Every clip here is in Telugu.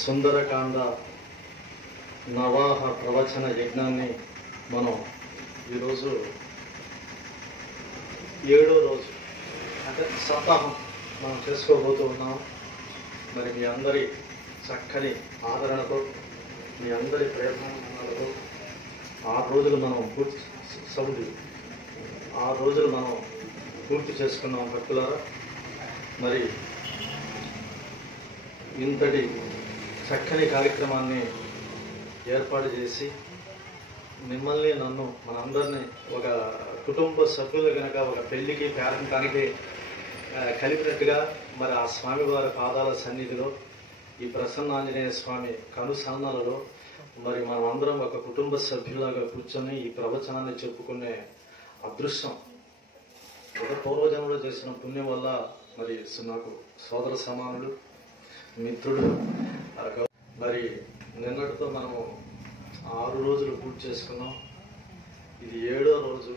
సుందరకాండ నవాహ ప్రవచన యజ్ఞాన్ని మనం ఈరోజు 7వ రోజు అంటే సప్తాహం మనం చేసుకోబోతూ ఉన్నాం. మరి మీ అందరి చక్కని ఆదరణతో, మీ అందరి ప్రయత్నాలతో 6 రోజులు మనం పూర్తి చేసుకున్నాం భక్తులారా. మరి ఇంతటి చక్కని కార్యక్రమాన్ని ఏర్పాటు చేసి మిమ్మల్ని నన్ను మనందరినీ ఒక కుటుంబ సభ్యులు కనుక ఒక పెళ్లికి పేరంటానికి కలిపినట్టుగా మరి ఆ స్వామివారి పాదాల సన్నిధిలో ఈ ప్రసన్నాంజనేయ స్వామి కనుసన్నలలో మరి మనం అందరం ఒక కుటుంబ సభ్యులాగా కూర్చొని ఈ ప్రవచనాన్ని చెప్పుకునే అదృష్టం ఒక పూర్వజన్మలో చేసిన పుణ్యం వల్ల మరి నాకు సోదర సమానుడు, మిత్రుడు. మరి నిన్నటితో మనము 6 రోజులు పూర్తి చేసుకున్నాం. ఇది 7వ రోజు.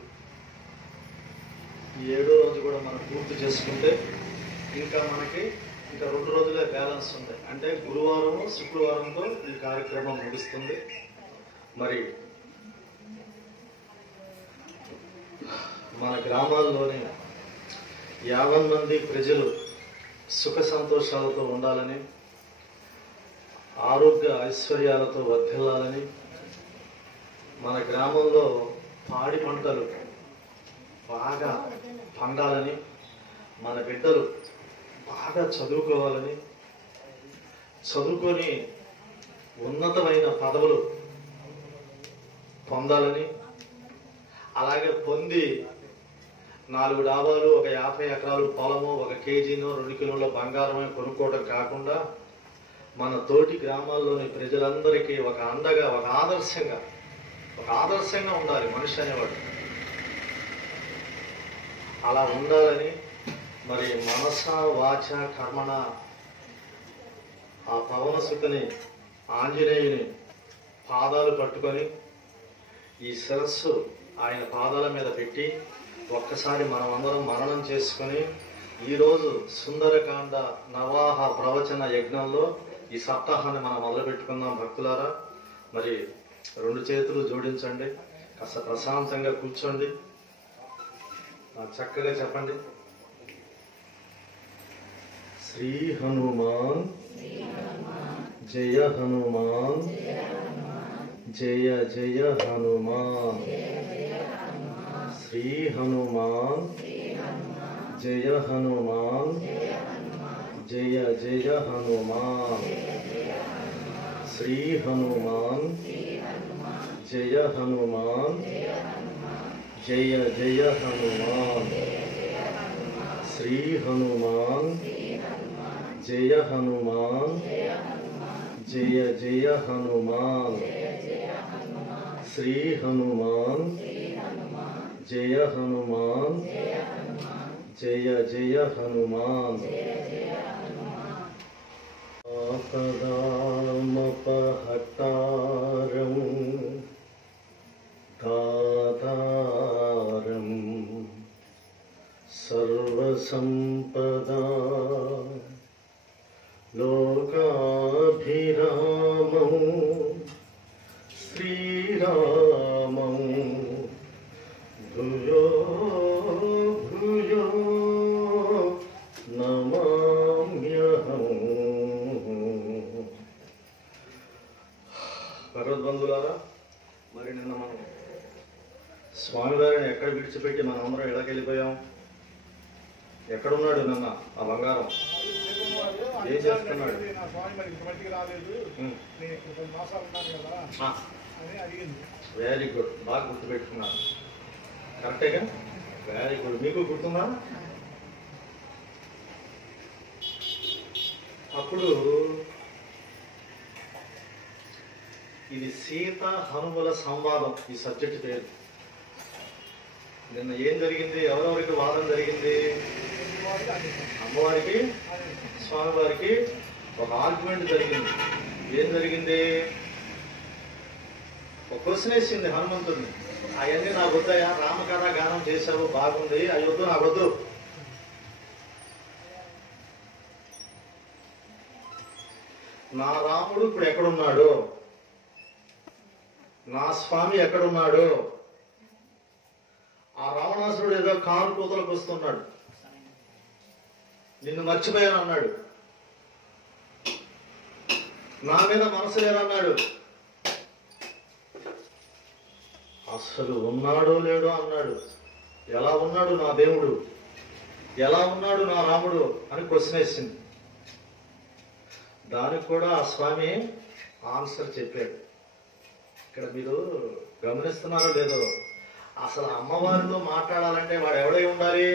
ఈ 7వ రోజు కూడా మనం పూర్తి చేసుకుంటే ఇంకా మనకి 2 రోజులే బ్యాలెన్స్ ఉంది. అంటే గురువారం శుక్రవారంతో ఈ కార్యక్రమం ముగుస్తుంది. మరి మన గ్రామాల్లోని 50 మంది ప్రజలు సుఖ సంతోషాలతో ఉండాలని, ఆరోగ్య ఐశ్వర్యాలతో వర్ధిల్లాలని, మన గ్రామంలో పాడి పంటలు బాగా పండాలని, మన బిడ్డలు బాగా చదువుకోవాలని, చదువుకొని ఉన్నతమైన పదవులు పొందాలని, అలాగే పొంది 4 డాబాలు, ఒక 50 ఎకరాలు పొలము, 1 కేజీనో 2 కిలోల బంగారమే కొనుక్కోవడం కాకుండా మన తోటి గ్రామాల్లోని ప్రజలందరికీ ఒక అండగా, ఒక ఆదర్శంగా ఉండాలి మనిషి అనేవాడు. అలా ఉండాలని మరి మనస వాచ కర్మణ ఆ పవనసుతుని ఆంజనేయుని పాదాలు పట్టుకొని ఈ శిరస్సు ఆయన పాదాల మీద పెట్టి ఒక్కసారి మనం అందరం మననం చేసుకుని ఈరోజు సుందరకాండ నవాహ ప్రవచన యజ్ఞంలో ఈ సప్తాహాన్ని మనం మొదలు పెట్టుకుందాం భక్తులారా. మరి 2 చేతులు జోడించండి, కాస్త ప్రశాంతంగా కూర్చోండి, చక్కగా చెప్పండి. శ్రీ హనుమాన్ జయ హనుమాన్ జయ జయ హనుమాన్. శ్రీ హనుమాన్ జయ హనుమాన్ జయ జయ హనుమాన్. శ్రీ హనుమాన్ జయ హనుమాన్ జయ జయ హనుమాన్. శ్రీ హనుమాన్ జయ హనుమాన్ జయ జయ హనుమాన్. శ్రీ హనుమాన్ జయ హనుమాన్ జయ జయ హనుమాన్. ఆపదామపహర్తారం దాతారం సర్వసంపదా లోకాభిరామం శ్రీరామం భూయో భూయో నమామ్యహం. భగవద్బంధులారా, మరి నిన్న మనం స్వామివారిని ఎక్కడ విడిచిపెట్టి మనం అందరం ఇళ్ళకి వెళ్ళిపోయాం. ఎక్కడున్నాడు నిన్న ఆ బంగారం? ఏం చేస్తున్నాడు? వెరీ గుడ్, బాగా గుర్తుపెట్టుకున్నారు. కరెక్టేగా? Very good. మీకు గుర్తుందా? అప్పుడు ఇది సీత హనుమల సంవాదం ఈ సబ్జెక్ట్ పేరు. నిన్న ఏం జరిగింది? ఎవరెవరికి వాదన జరిగింది? అమ్మవారికి స్వామివారికి ఒక ఆర్గ్యుమెంట్ జరిగింది. ఏం జరిగింది? ఒక క్వశ్చన్ వేసింది హనుమంతుడిని. అవన్నీ నాకు వద్దయా, రామకథ గానం చేశావు బాగుంది, అవి వద్దు, నాకు వద్దు. నా రాముడు ఇప్పుడు ఎక్కడున్నాడు, నా స్వామి ఎక్కడున్నాడు? ఆ రావణాసురుడు ఏదో కారు కూతలకు వస్తున్నాడు, నిన్ను మర్చిపోయాను అన్నాడు, నా మీద మనసు లేదన్నాడు. అసలు ఉన్నాడో లేడో అన్నాడు. ఎలా ఉన్నాడు నా దేవుడు, ఎలా ఉన్నాడు నా రాముడు అని క్వశ్చన్ వేసింది. దానికి కూడా ఆ స్వామి ఆన్సర్ చెప్పాడు. ఇక్కడ మీరు గమనిస్తున్నారో లేదో, అసలు అమ్మవారితో మాట్లాడాలంటే వాడు ఎవడై ఉండాలి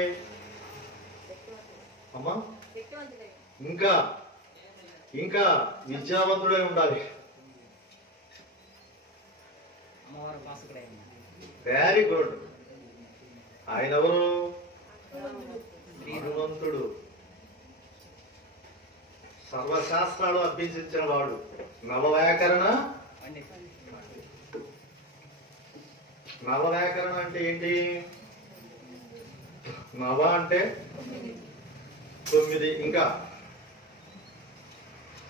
అమ్మా? ఇంకా ఇంకా విద్యావంతుడై ఉండాలి. Very good. ఆయన ఎవరు? హనుమంతుడు. సర్వశాస్త్రాలు అభ్యసించిన వాడు, నవవ్యాకరణ. నవవ్యాకరణ అంటే ఏంటి? నవ అంటే 9, ఇంకా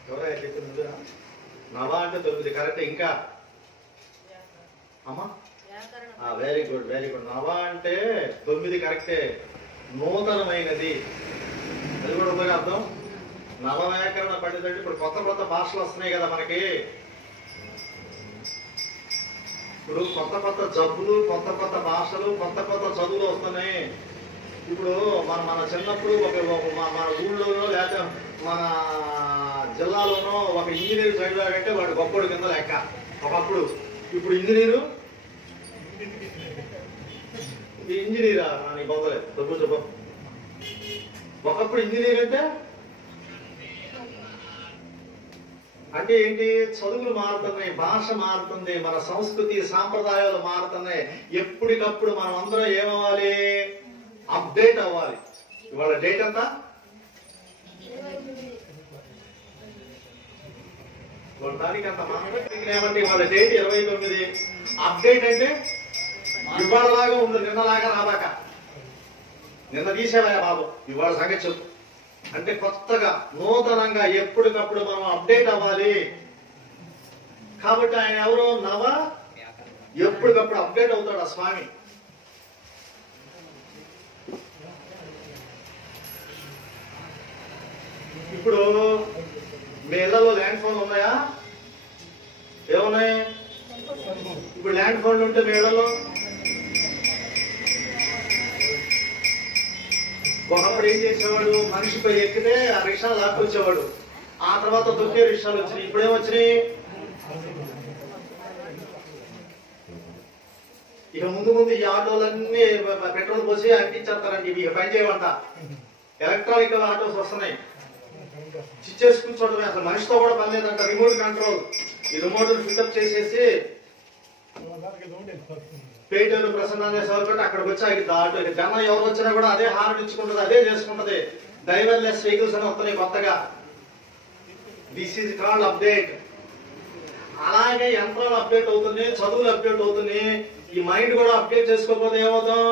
ఎవరైనా చెప్పింది? నవ అంటే 9 కరెక్ట్. ఇంకా అమ్మా వెరీ గుడ్, వెరీ గుడ్. నవ అంటే 9 కరెక్టే. నూతనమైనది అది కూడా ఉపయోగ అర్థం. నవవ్యాకరణ పండితుడు. ఇప్పుడు కొత్త కొత్త భాషలు వస్తున్నాయి కదా మనకి. ఇప్పుడు కొత్త కొత్త జబ్బులు, కొత్త కొత్త భాషలు, కొత్త కొత్త చదువులు వస్తున్నాయి. ఇప్పుడు మన చిన్నప్పుడు మన ఊళ్ళోనో లేకపోతే మన జిల్లాలోనో ఒక ఇంజనీర్ చదివాడంటే వాడు గొప్పడు కింద లెక్క ఒకప్పుడు. ఇప్పుడు ఇంజనీరా అని బొమ్మలేదు చెప్పు. ఒకప్పుడు ఇంజనీర్ అంటే ఏంటి? చదువులు మారుతున్నాయి, భాష మారుతుంది, మన సంస్కృతి సాంప్రదాయాలు మారుతున్నాయి. ఎప్పటికప్పుడు మనం అందరం ఏమవ్వాలి? అప్డేట్ అవ్వాలి. ఇవాళ డేట్ ఎంత? దానికి అంత ఏమంటే ఇవాళ డేట్ 29. అప్డేట్ అంటే ఇవాళలాగా ఉంది, నిన్నలాగా రాబాక. నిన్న తీసేవా బాబు, ఇవాళ సంగతి చెప్పు అంటే కొత్తగా నూతనంగా ఎప్పటికప్పుడు మనం అప్డేట్ అవ్వాలి. కాబట్టి ఆయన ఎవరో నవ, ఎప్పటికప్పుడు అప్డేట్ అవుతాడు ఆ స్వామి. ఇప్పుడు మీ ఇళ్లలో ల్యాండ్ ఫోన్ ఉన్నాయా? ఏమున్నాయి? ఇప్పుడు ల్యాండ్ ఫోన్లు ఉంటే మీ ఇళ్లలో ఒకప్పుడు ఏం చేసేవాడు? మనిషిపై ఎక్కితే ఆ రిక్షా లాక్కొచ్చేవాడు. ఆ తర్వాత దొక్కే రిక్షాలు వచ్చినాయి. ఇప్పుడు ఏమొచ్చినాయి? ఇక ముందు ముందు ఈ ఆటోలన్నీ పెట్రోల్ పోసి అంటించేస్తారండి. ఇవి పని చేయమంట. ఎలక్ట్రానిక్ ఆటోస్ వస్తున్నాయి. చిచ్చేసి కూర్చోవడమే, అసలు మనిషితో కూడా పని లేదంట. Remote control. ఈ రిమోట్ ఫిటప్ చేసేసి పేటూరు ప్రసన్నాన్ని సవరుకుంటే అక్కడికి వచ్చి ఆటో జనం ఎవరు వచ్చినా కూడా అదే హార్న్ ఇచ్చుకుంటుంది, అదే చేసుకుంటది. డ్రైవర్లెస్ వెహికల్స్ అని వస్తున్నాయి కొత్తగా. This is called update. అలాగే యంత్రాలు అప్డేట్ అవుతున్నాయి, చదువులు అప్డేట్ అవుతున్నాయి. ఈ మైండ్ కూడా అప్డేట్ చేసుకోకపోతే ఏమవుతాం?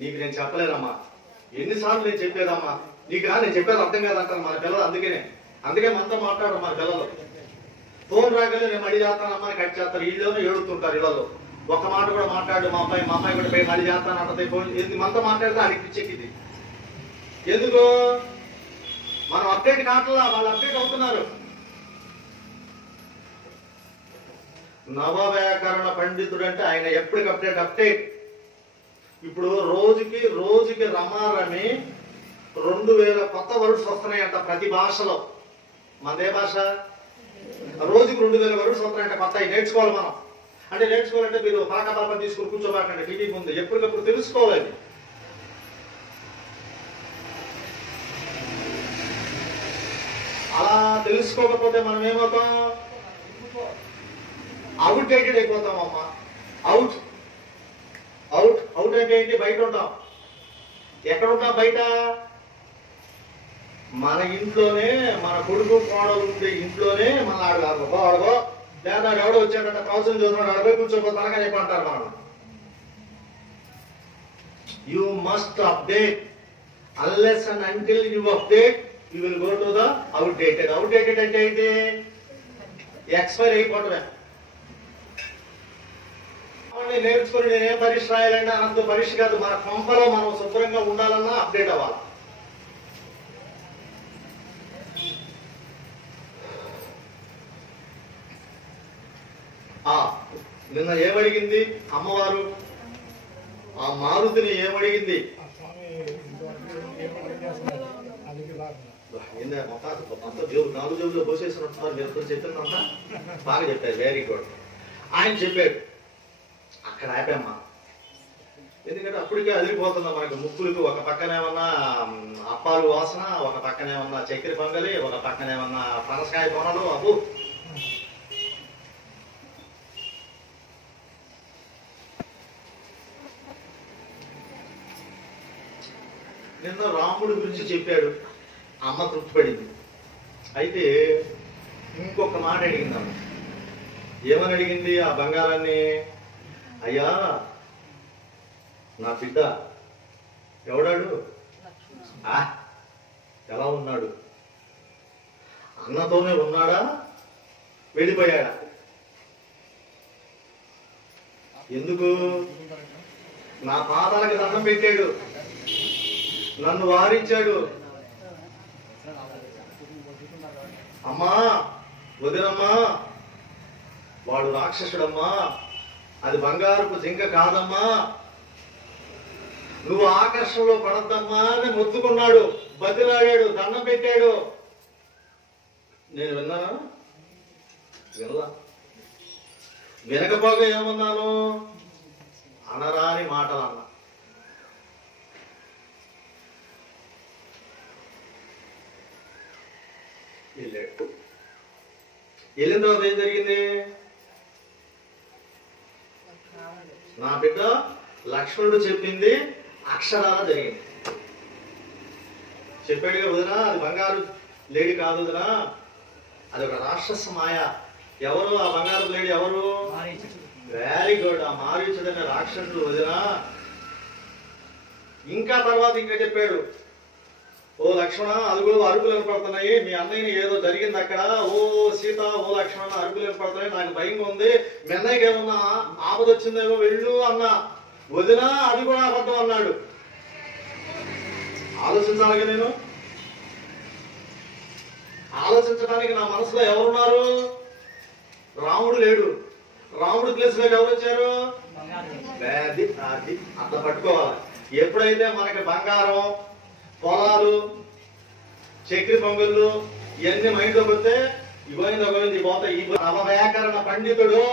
నీకు నేను చెప్పలేదమ్మా, ఎన్నిసార్లు నేను చెప్పేదమ్మా, నీకు నేను చెప్పేది అర్థం కాదంటారు మన పిల్లలు. అందుకే మనతో మాట్లాడరు మన పిల్లలు. ఫోన్ రాగానే నేను మడి చేస్తానమ్మా కట్ చేస్తారు. వీళ్ళలోనే ఏడుతుంటారు. ఇళ్లలో ఒక్క మాట కూడా మాట్లాడు. మా అమ్మాయి కూడా పోయి మడి చేస్తాను అంటది. ఫోన్ మనతో మాట్లాడితే అడిగి పిచ్చెక్కింది. ఎందుకు? మనం అప్డేట్ కావట్లా, వాళ్ళు అప్డేట్ అవుతున్నారు. నవవ్యాకరణ పండితుడు అంటే ఆయన ఎప్పటికి అప్డేట్. ఇప్పుడు రోజుకి రమారమి 2000 కొత్త వర్డ్స్ వస్తున్నాయంట ప్రతి భాషలో. మనదే భాష రోజుకి 2000 వర్డ్స్ వస్తున్నాయంట కొత్త. నేర్చుకోవాలి మనం. అంటే నేర్చుకోవాలంటే మీరు పాకపాపం తీసుకుని కూర్చోబాకండి టీవీ ముందు. ఎప్పటికప్పుడు తెలుసుకోవాలి. అలా తెలుసుకోకపోతే మనం ఏమవుతాం? అవుట్డేటెడ్ అయిపోతాం అమ్మా. అవుట్ అంటే ఏంటి? బయట ఉంటాం. ఎక్కడ ఉంటాం? బయట. మన ఇంట్లోనే, మన కొడుకు కోడలు ఉండే ఇంట్లోనే మన ఆడగో లేదా ఎవడో వచ్చాడంటే కౌన్సిలింగ్ చదువుతున్నాడు, అడగ కూర్చోపోతానని చెప్పంటారు మనం. You must update. Unless and until you update you will go to the outdated. Outdated అంటే ఏంటి? ఎక్స్పైర్ అయిపోవటమే. నేర్చుకుని నేనేం పరీక్ష రాయాలంటే అంత పరీక్ష కాదు, మన కొంపలో మనం శుభ్రంగా ఉండాలన్నా అప్డేట్ అవ్వాలి. నిన్న ఏమడిగింది అమ్మవారు? ఆ మారుతిని ఏమడిగింది? మొత్తం జోబు 4 జోబులో పోసేసినట్టున్నారు మీరు చెప్పిందంతా. బాగా చెప్పారు, వెరీ గుడ్. ఆయన చెప్పాడు, అక్కడ ఆపామ్మా. ఎందుకంటే అప్పటికే అదిరిపోతుందా మనకు ముక్కులకు. ఒక పక్కనేమన్నా అప్పాలు వాసన, ఒక పక్కనేమన్నా చక్కెర పొంగలి, ఒక పక్కనేమన్నా పనసకాయ కొనలు. అబ్బు, నిన్న రాముడి గురించి చెప్పాడు, అమ్మ తృప్తిపడింది. అయితే ఇంకొక మాట అడిగిందమ్మ. ఏమని అడిగింది ఆ బంగారాన్ని? అయ్యా, నా బిడ్డ ఎవడాడు? ఎలా ఉన్నాడు? అన్నతోనే ఉన్నాడా, వెళ్ళిపోయాడా? ఎందుకు? నా పాదాలకు దండం పెట్టాడు, నన్ను వారించాడు. అమ్మా, వదినమ్మా, వాడు రాక్షసుడమ్మా, అది బంగారపు జింక కాదమ్మా, నువ్వు ఆకర్షణలో పడద్దమ్మా అని మొత్తుకున్నాడు, బతిలాడాడు, దండం పెట్టాడు. నేను విన్నానా? వినలా. వినకపోగా ఏమన్నాను? అనరాని మాటలు అన్నా. వెళ్ళాడు. వెళ్ళిన తర్వాత ఏం జరిగింది? నా బిడ్డ లక్ష్మణుడు చెప్పింది అక్షరాల జరిగింది. చెప్పాడుగా, వదినా అది బంగారు లేడీ కాదు వదినా, అది ఒక రాక్షస మాయ. ఎవరు ఆ బంగారు లేడీ? ఎవరు? వెరీ గుడ్, ఆ మారీచుడనే రాక్షసుడు వదినా. ఇంకా తర్వాత ఇంకా చెప్పాడు, ఓ లక్ష్మణ, అదుగో అరుపులు వినపడుతున్నాయి, మీ అన్నయ్యని ఏదో జరిగింది అక్కడ. ఓ సీత, ఓ లక్ష్మణ, అరుపులు వినపడుతున్నాయి, నాకు భయంగా ఉంది, మీ అన్నయ్యకి ఏమన్నా ఆపద వచ్చిందేమో, వెళ్ళు అన్నా. వదినా అది కూడా అబద్ధం అన్నాడు. ఆలోచించాలిగా నేను. ఆలోచించడానికి నా మనసులో ఎవరున్నారు? రాముడు లేడు. రాముడు ప్లేస్ లోకి ఎవరు వచ్చారు? అది అంత పట్టుకోవాలి. ఎప్పుడైతే మనకి బంగారం, పొలాలు, చక్రి పొంగుళ్ళు ఇవన్నీ మైండ్లోకి వస్తే ఇగోయింది పోతాయి. ఈ నవవ్యాకరణ పండితుడు,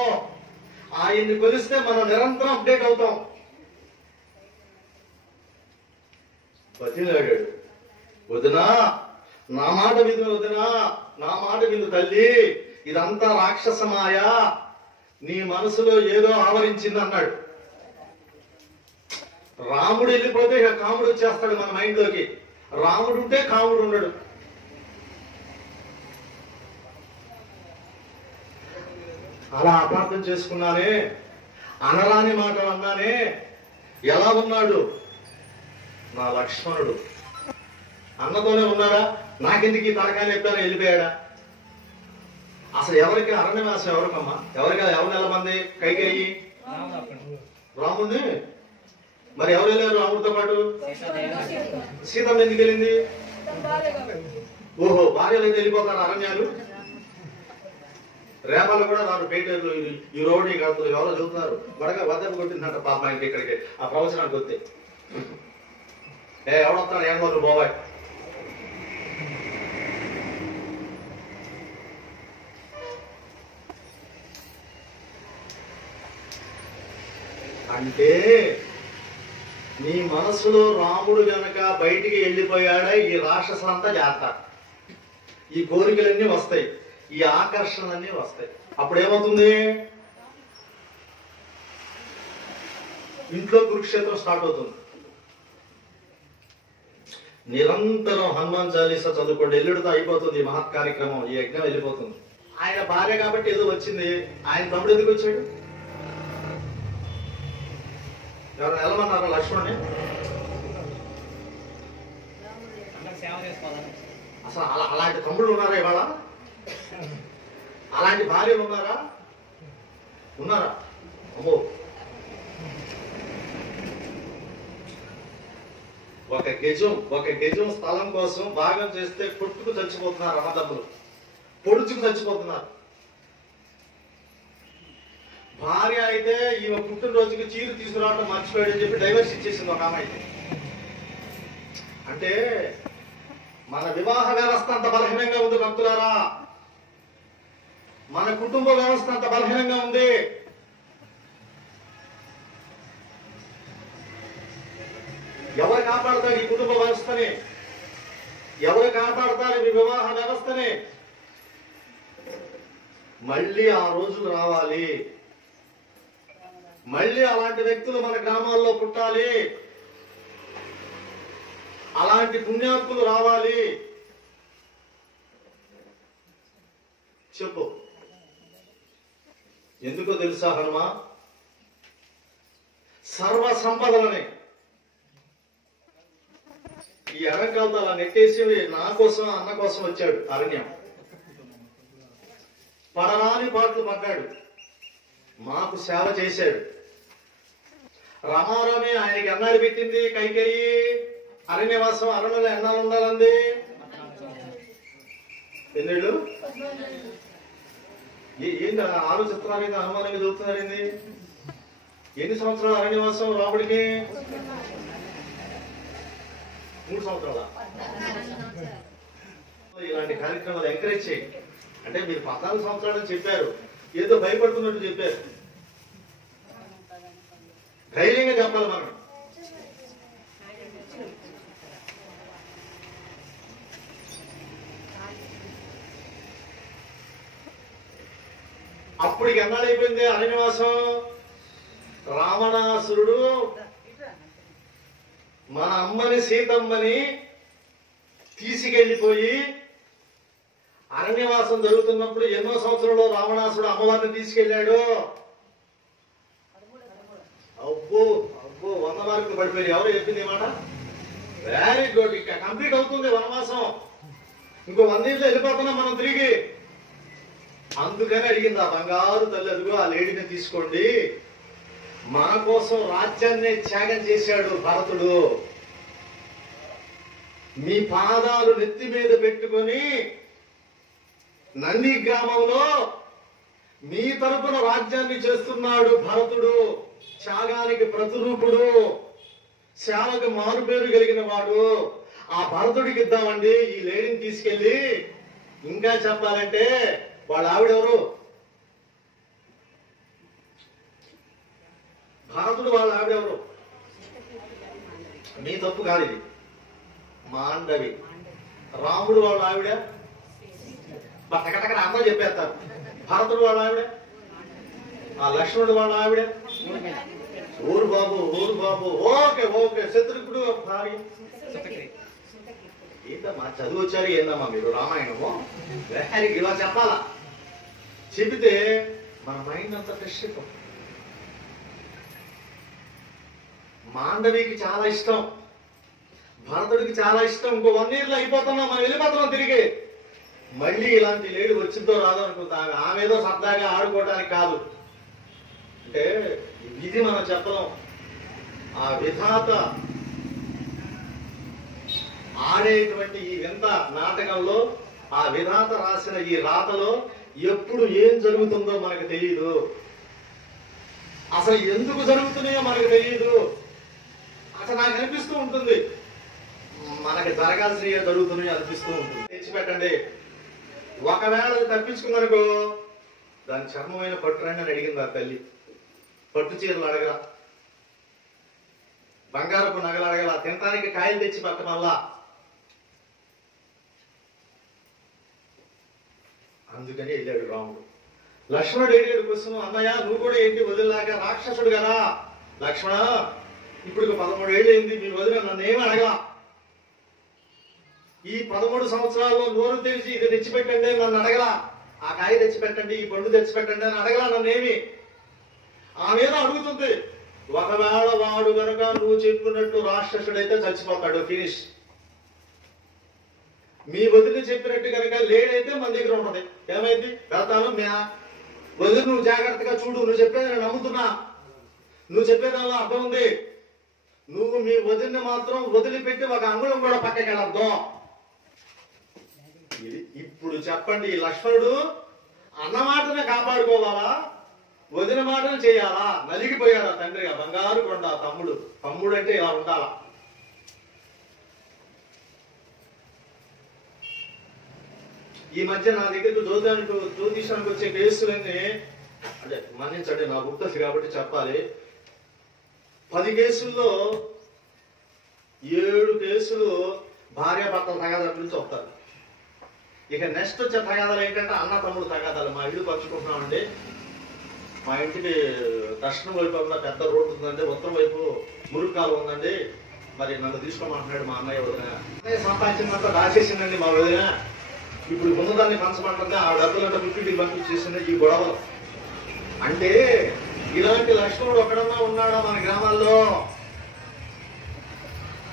ఆయన్ని కొలిస్తే మనం నిరంతరం అప్డేట్ అవుతాం. బతిలాడాడు, వదినా నా మాట విను, వదినా నా మాట విను తల్లి, ఇదంతా రాక్షసమాయ, నీ మనసులో ఏదో ఆవరించింది అన్నాడు. రాముడు వెళ్ళిపోతే ఇక కాముడు వచ్చేస్తాడు మన మైండ్ లోకి. రాముడు ఉంటే కాముడు ఉండడు. అలా అపార్థం చేసుకున్నానే, అనరాని మాట అన్నానే. ఎలా ఉన్నాడు నా లక్ష్మణుడు? అన్నతోనే ఉన్నాడా? నాకెందుకు ఈ తలకాయ చెప్పాను, వెళ్ళిపోయాడా? అసలు ఎవరికి అరణ్యవాసం? ఎవరికమ్మా? ఎవరు నెలమంది? కైకేయి రాముడిని. మరి ఎవరు వెళ్ళారు రాముడితో పాటు? సీతమ్మ ఎందుకు వెళ్ళింది? ఓహో, భార్యలు అయితే వెళ్ళిపోతారు అరణ్యాలు. రేపాలు కూడా రాడు పేటర్లు, ఈ రోడ్ ఈ కడుతుంది. ఎవరో చూస్తున్నారు, వడగా వద్దకు కొట్టిందంట పాప ఇంటి ఇక్కడికి ఆ ప్రవచనానికి వస్తే. ఎవడొస్తాడు? ఏమో నువ్వు బాబాయ్. అంటే నీ మనసులో రాముడు గనక బయటికి వెళ్ళిపోయాడా, ఈ రాక్షసులంతా చేస్తారు, ఈ కోరికలన్నీ వస్తాయి, ఈ ఆకర్షణలన్నీ వస్తాయి. అప్పుడేమవుతుంది? ఇంట్లో కురుక్షేత్రం స్టార్ట్ అవుతుంది. నిరంతరం హనుమాన్ చాలీసా చదువుకోండి, ఎల్లుడితో అయిపోతుంది ఈ మహత్ కార్యక్రమం, ఈ యజ్ఞం వెళ్ళిపోతుంది. ఆయన భార్య కాబట్టి ఏదో వచ్చింది, ఆయన తమ్ముడు ఎందుకు వచ్చాడు? ఎవరైనా వెళ్ళమన్నారా లక్ష్మణుని? అసలు అలాంటి తమ్ముళ్ళు ఉన్నారా ఇవాళ? అలాంటి భార్యలు ఉన్నారా? ఉన్నారా? అమ్మో, ఒక గజం స్థలం కోసం భాగం చేస్తే కొట్టుకు చచ్చిపోతున్నారు అన్నదమ్ములు, పొడుచుకు చచ్చిపోతున్నారు. భార్య అయితే ఈమె పుట్టినరోజుకి చీర తీసుకురావడం మర్చిపోయాడని చెప్పి డైవర్స్ ఇచ్చేసింది ఒక ఆమె అయితే. అంటే మన వివాహ వ్యవస్థ అంత బలహీనంగా ఉంది భక్తులారా, మన కుటుంబ వ్యవస్థ అంత బలహీనంగా ఉంది. ఎవరు కాపాడతారు ఈ కుటుంబ వ్యవస్థని? ఎవరు కాపాడతారు ఈ వివాహ వ్యవస్థని? మళ్ళీ ఆ రోజులు రావాలి, మళ్ళీ అలాంటి వ్యక్తులు మన గ్రామాల్లో పుట్టాలి, అలాంటి పుణ్యాత్ములు రావాలి. చెప్పు, ఎందుకో తెలుసా హనుమా? సర్వ సంపదలని ఈ ఎర్రకాలతో అలా నెట్టేసి నా కోసం అన్న కోసం వచ్చాడు అరణ్యం. పడరాని పాటలు పడ్డాడు, మాకు సేవ చేశాడు. రమారమి ఆయనకి ఎన్నాళ్ళు పెట్టింది కైకేయి? అరణ్యవాసం అరణ్యంలో ఎన్నాళ్ళు ఉండాలంది? ఎన్నేళ్ళు? ఏంటి ఆలోచిస్తున్నారు? ఏంటి అనుమానంగా చదువుతున్నారు? ఏంది ఎన్ని సంవత్సరాలు అరణ్యవాసం రాముడికి? 3 సంవత్సరాల. ఇలాంటి కార్యక్రమాలు ఎంకరేజ్ చేయండి. అంటే మీరు 14 సంవత్సరాలు చెప్పారు, ఏదో భయపడుతున్నట్టు చెప్పారు. ధైర్యంగా చెప్పాలి మనం. అప్పటికి ఎన్నాళ్ళు అయిపోయింది అరణ్యవాసం? రావణాసురుడు మన అమ్మని సీతమ్మని తీసుకెళ్లిపోయి అరణ్యవాసం జరుగుతున్నప్పుడు ఎన్నో సంవత్సరంలో రావణాసుడు అమ్మవారిని తీసుకెళ్లాడు. అబ్బో అబ్బో, 100 మార్కులు పడిపోయి. ఎవరు చెప్పింది మాట? Very good. ఇంకా కంప్లీట్ అవుతుంది వనవాసం, ఇంకో 100 ఏళ్ళు వెళ్ళిపోతున్నాం మనం తిరిగి. అందుకని అడిగింది ఆ బంగారు తల్లి, అదిగో ఆ లేడీని తీసుకోండి, మన కోసం రాజ్యాన్ని త్యాగం చేశాడు భరతుడు. మీ పాదాలు నెత్తి మీద పెట్టుకొని నంది గ్రామంలో మీ తరపున రాజ్యాన్ని చేస్తున్నాడు భరతుడు. త్యాగానికి ప్రతిరూపుడు, సేవకు మారుపేరు కలిగిన వాడు. ఆ భరతుడికి ఇద్దామండి ఈ లేడీని తీసుకెళ్లి. ఇంకా చెప్పాలంటే వాళ్ళ ఆవిడెవరు? భరతుడు వాళ్ళ ఆవిడెవరు? మీ తప్పు కాదు ఇది, మాండవి. రాముడు వాళ్ళ ఆవిడ టకటకట అందరూ చెప్పేస్తారు. భరతుడు వాళ్ళ ఆవిడ, ఆ లక్ష్మణుడు వాళ్ళ ఆవిడ ఊరు బాబు, ఊరు బాబు. Okay okay. శత్రుఘ్నుడు భార్య ఏంటమ్మా చదువు వచ్చారు ఏందమ్మా మీరు రామాయణము? ఇలా చెప్పాలా? చెబితే మన మైండ్ అంతా ఫ్రెష్ అయిపోతుంది. మాండవికి చాలా ఇష్టం, భరతుడికి చాలా ఇష్టం. ఇంకో 1 yearలో అయిపోతున్నాం, మనం వెళ్ళిపోతున్నాం తిరిగి. మళ్ళీ ఇలాంటి లేడీ వచ్చిందో రాదో అనుకుంటా. ఆమెదో సరదాగా ఆడుకోవడానికి కాదు. అంటే ఇది మనం చెప్పలేం. ఆ విధాత ఆడేటువంటి ఈ వింత నాటకంలో, ఆ విధాత రాసిన ఈ రాతలో ఎప్పుడు ఏం జరుగుతుందో మనకు తెలియదు. అసలు ఎందుకు జరుగుతున్నాయో మనకు తెలియదు. అసలు నాకు అనిపిస్తూ ఉంటుంది, మనకి జరగాల్సినవి జరుగుతున్నాయో అనిపిస్తూ ఉంటుంది. తెచ్చిపెట్టండి. ఒకవేళ తప్పించుకుందనుకో, దాని చర్మమైన పట్టురండి అని అడిగింది ఆ తల్లి. పట్టు చీరలు అడగల, బంగారపు నగలు అడగల, తినటానికి కాయలు తెచ్చి పెట్టమల్లా. అందుకని వెళ్ళాడు రాముడు. లక్ష్మణుడు ఏడాడు కోసం, అన్నయ్య నువ్వు కూడా ఏంటి వదిలేలాగా రాక్షసుడు కదా లక్ష్మణ, ఇప్పుడు 13 ఏళ్ళు అయింది, మీ వదిన నన్ను ఏమి అడగల. ఈ 13 సంవత్సరాల్లో నోరు తెరిచి ఇది తెచ్చిపెట్టండి నన్ను అడగల, ఆ కాయ తెచ్చిపెట్టండి, ఈ పండు తెచ్చిపెట్టండి అని అడగల నన్నేమి. ఆమెదో అడుగుతుంది. ఒకవేళ వాడు కనుక నువ్వు చెప్పినట్టు రాక్షసుడైతే చచ్చిపోతాడు, ఫినిష్. మీ వదిలి చెప్పినట్టు కనుక లేడైతే మన దగ్గర ఉంటది. ఏమైంది? వెళ్తాను వదిలి నువ్వు జాగ్రత్తగా చూడు, నువ్వు చెప్పేది నేను నమ్ముతున్నా, నువ్వు చెప్పేదానిలో అర్థం ఉంది. నువ్వు మీ వదిలిని మాత్రం వదిలిపెట్టి ఒక అంగుళం కూడా పక్కకి వెళ్ళద్దు. ఇప్పుడు చెప్పండి, ఈ లక్ష్మణుడు అన్నమాటను కాపాడుకోవాలా, వదిన మాటను చేయాలా? నలిగిపోయాడు ఆ తండ్రిగా. బంగారు కొండ తమ్ముడు. తమ్ముడు అంటే ఇలా ఉండాలా. ఈ మధ్య నా దగ్గరకు జ్యోతిషానికి వచ్చే కేసులన్నీ, అంటే మన్నించండి నా గుర్తుంది కాబట్టి చెప్పాలి, 10 కేసుల్లో 7 కేసులు భార్యాభర్తల తగాదాల గురించి వస్తారు. ఇక నెక్స్ట్ వచ్చే తగాదాలు ఏంటంటే అన్న తమ్ముడు తగాదాలు. మా ఇల్లు పంచుకుంటున్నామండి, మా ఇంటికి దక్షిణం వైపు ఉన్న పెద్ద రోడ్డు ఉందండి, ఉత్తరం వైపు మురుగు కాలువ ఉందండి, మరి నన్ను తీసుకోమంటున్నాడు మా అన్నయ్య. వదిన అన్నయ్య సంపాదించినంత రాసేసిందండి మా వదిన. ఇప్పుడు ఉన్నదాన్ని పంచమంటుంది, ఆ డబ్బులంతా పుట్టింటికి పంపించేసింది. ఈ గొడవలు అంటే ఇలాంటి లక్ష్మణుడు ఒక్కడన్నా ఉన్నాడా మన గ్రామాల్లో?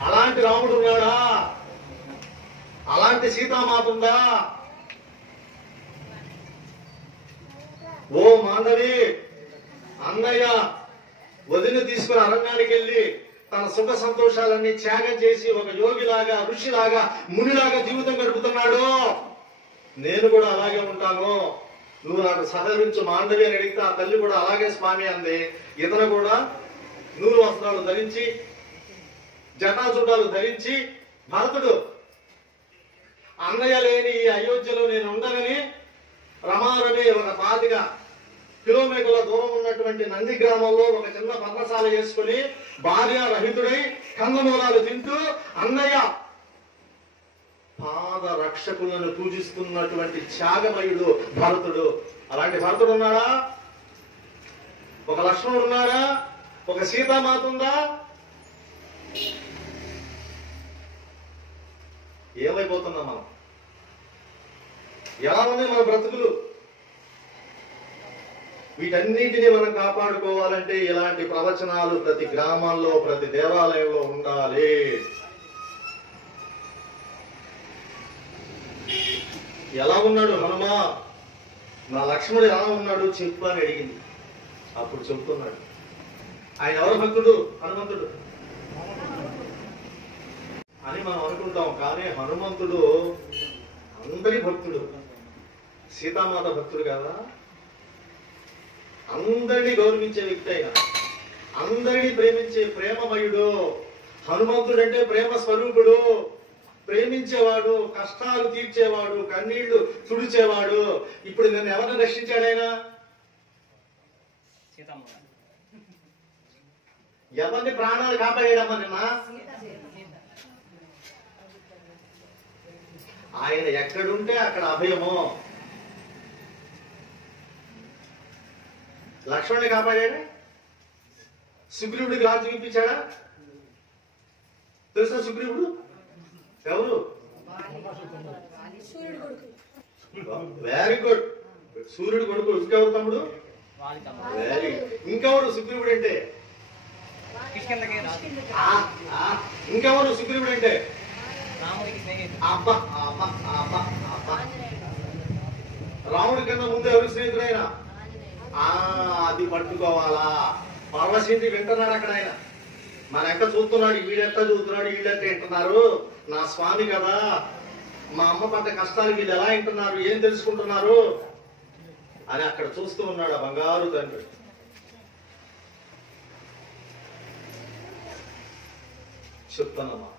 అలాంటి రాముడు ఉన్నాడా? అలాంటి సీతామాత ఉందా? ఓ మాండవి, అన్నయ్య వదిన తీసుకుని అరణ్యానికి వెళ్ళి తన సుఖ సంతోషాలన్నీ త్యాగం చేసి ఒక యోగిలాగా, ఋషిలాగా, మునిలాగా జీవితం గడుపుతున్నాడు. నేను కూడా అలాగే ఉంటాను, నువ్వు నాకు సహకరించు మాండవి అని అడిగితే ఆ తల్లి కూడా అలాగే స్వామి అంది. ఇతను కూడా నూరు వస్త్రాలు ధరించి, జటాచుటాలు ధరించి, భరతుడు అన్నయ్య లేని ఈ అయోధ్యలో నేను ఉండనని రమారమి ఒక 25 కిలోమీటర్ల దూరం ఉన్నటువంటి నంది గ్రామంలో ఒక చిన్న పర్ణశాల చేసుకుని భార్య రహితుడై కందమూలాలు తింటూ అన్నయ్య పాద రక్షకులను పూజిస్తున్నటువంటి త్యాగమయుడు భరతుడు. అలాంటి భరతుడు ఉన్నాడా? ఒక లక్ష్మణుడు ఉన్నాడా? ఒక సీతామాత ఉందా? ఏమైపోతున్నాం మనం? ఎలా ఉన్నాయి మన బ్రతుకులు? వీటన్నిటిని మనం కాపాడుకోవాలంటే ఇలాంటి ప్రవచనాలు ప్రతి గ్రామాల్లో, ప్రతి దేవాలయంలో ఉండాలి. ఎలా ఉన్నాడు హనుమ? నా లక్ష్మణుడు ఎలా ఉన్నాడు చెప్పు అని అడిగింది. అప్పుడు చెప్తున్నాడు. ఆయన ఎవరు భక్తుడు? హనుమంతుడు అని మనం అనుకుంటాం, కానీ హనుమంతుడు అందరి భక్తుడు. సీతామాత భక్తుడు కదా, అందరినీ గౌరవించే వ్యక్తి అయినా, అందరినీ ప్రేమించే ప్రేమమయుడు. హనుమంతుడు అంటే ప్రేమ స్వరూపుడు, ప్రేమించేవాడు, కష్టాలు తీర్చేవాడు, కన్నీళ్లు తుడిచేవాడు. ఇప్పుడు నన్ను ఎవరిని రక్షించాడు ఆయన? ఎవరిని ప్రాణాలు కాపాడాడమ్మా నిన్న? ఆయన ఎక్కడుంటే అక్కడ అభయము. లక్ష్మణుని కాపాడాడా? సుగ్రీవుడికి రాజు ఇప్పించాడా? తెలుసా సుగ్రీవుడు ఎవరు? వెరీ గుడ్, సూర్యుడు కొడుకు. ఇంకెవరు తమ్ముడు? వెరీ. ఇంకెవరు సుగ్రీవుడు అంటే? ఇంకెవరు సుగ్రీవుడు అంటే? అబ్బా అబ్బా అబ్బా అబ్బా. రాముడి కన్నా ముందు ఎవరు స్నేహితుడైనా? అది పట్టుకోవాలా. పరవశించి వింటున్నాడు అక్కడ ఆయన. మన ఎక్క చూస్తున్నాడు, వీడెట్టా చూస్తున్నాడు, వీళ్ళెట్ట వింటున్నారు. నా స్వామి కదా, మా అమ్మ పడ్డ కష్టాలు వీళ్ళు ఎలా వింటున్నారు, ఏం తెలుసుకుంటున్నారు అని అక్కడ చూస్తూ ఉన్నాడు ఆ బంగారు తండ్రి. చెప్తానమ్మా,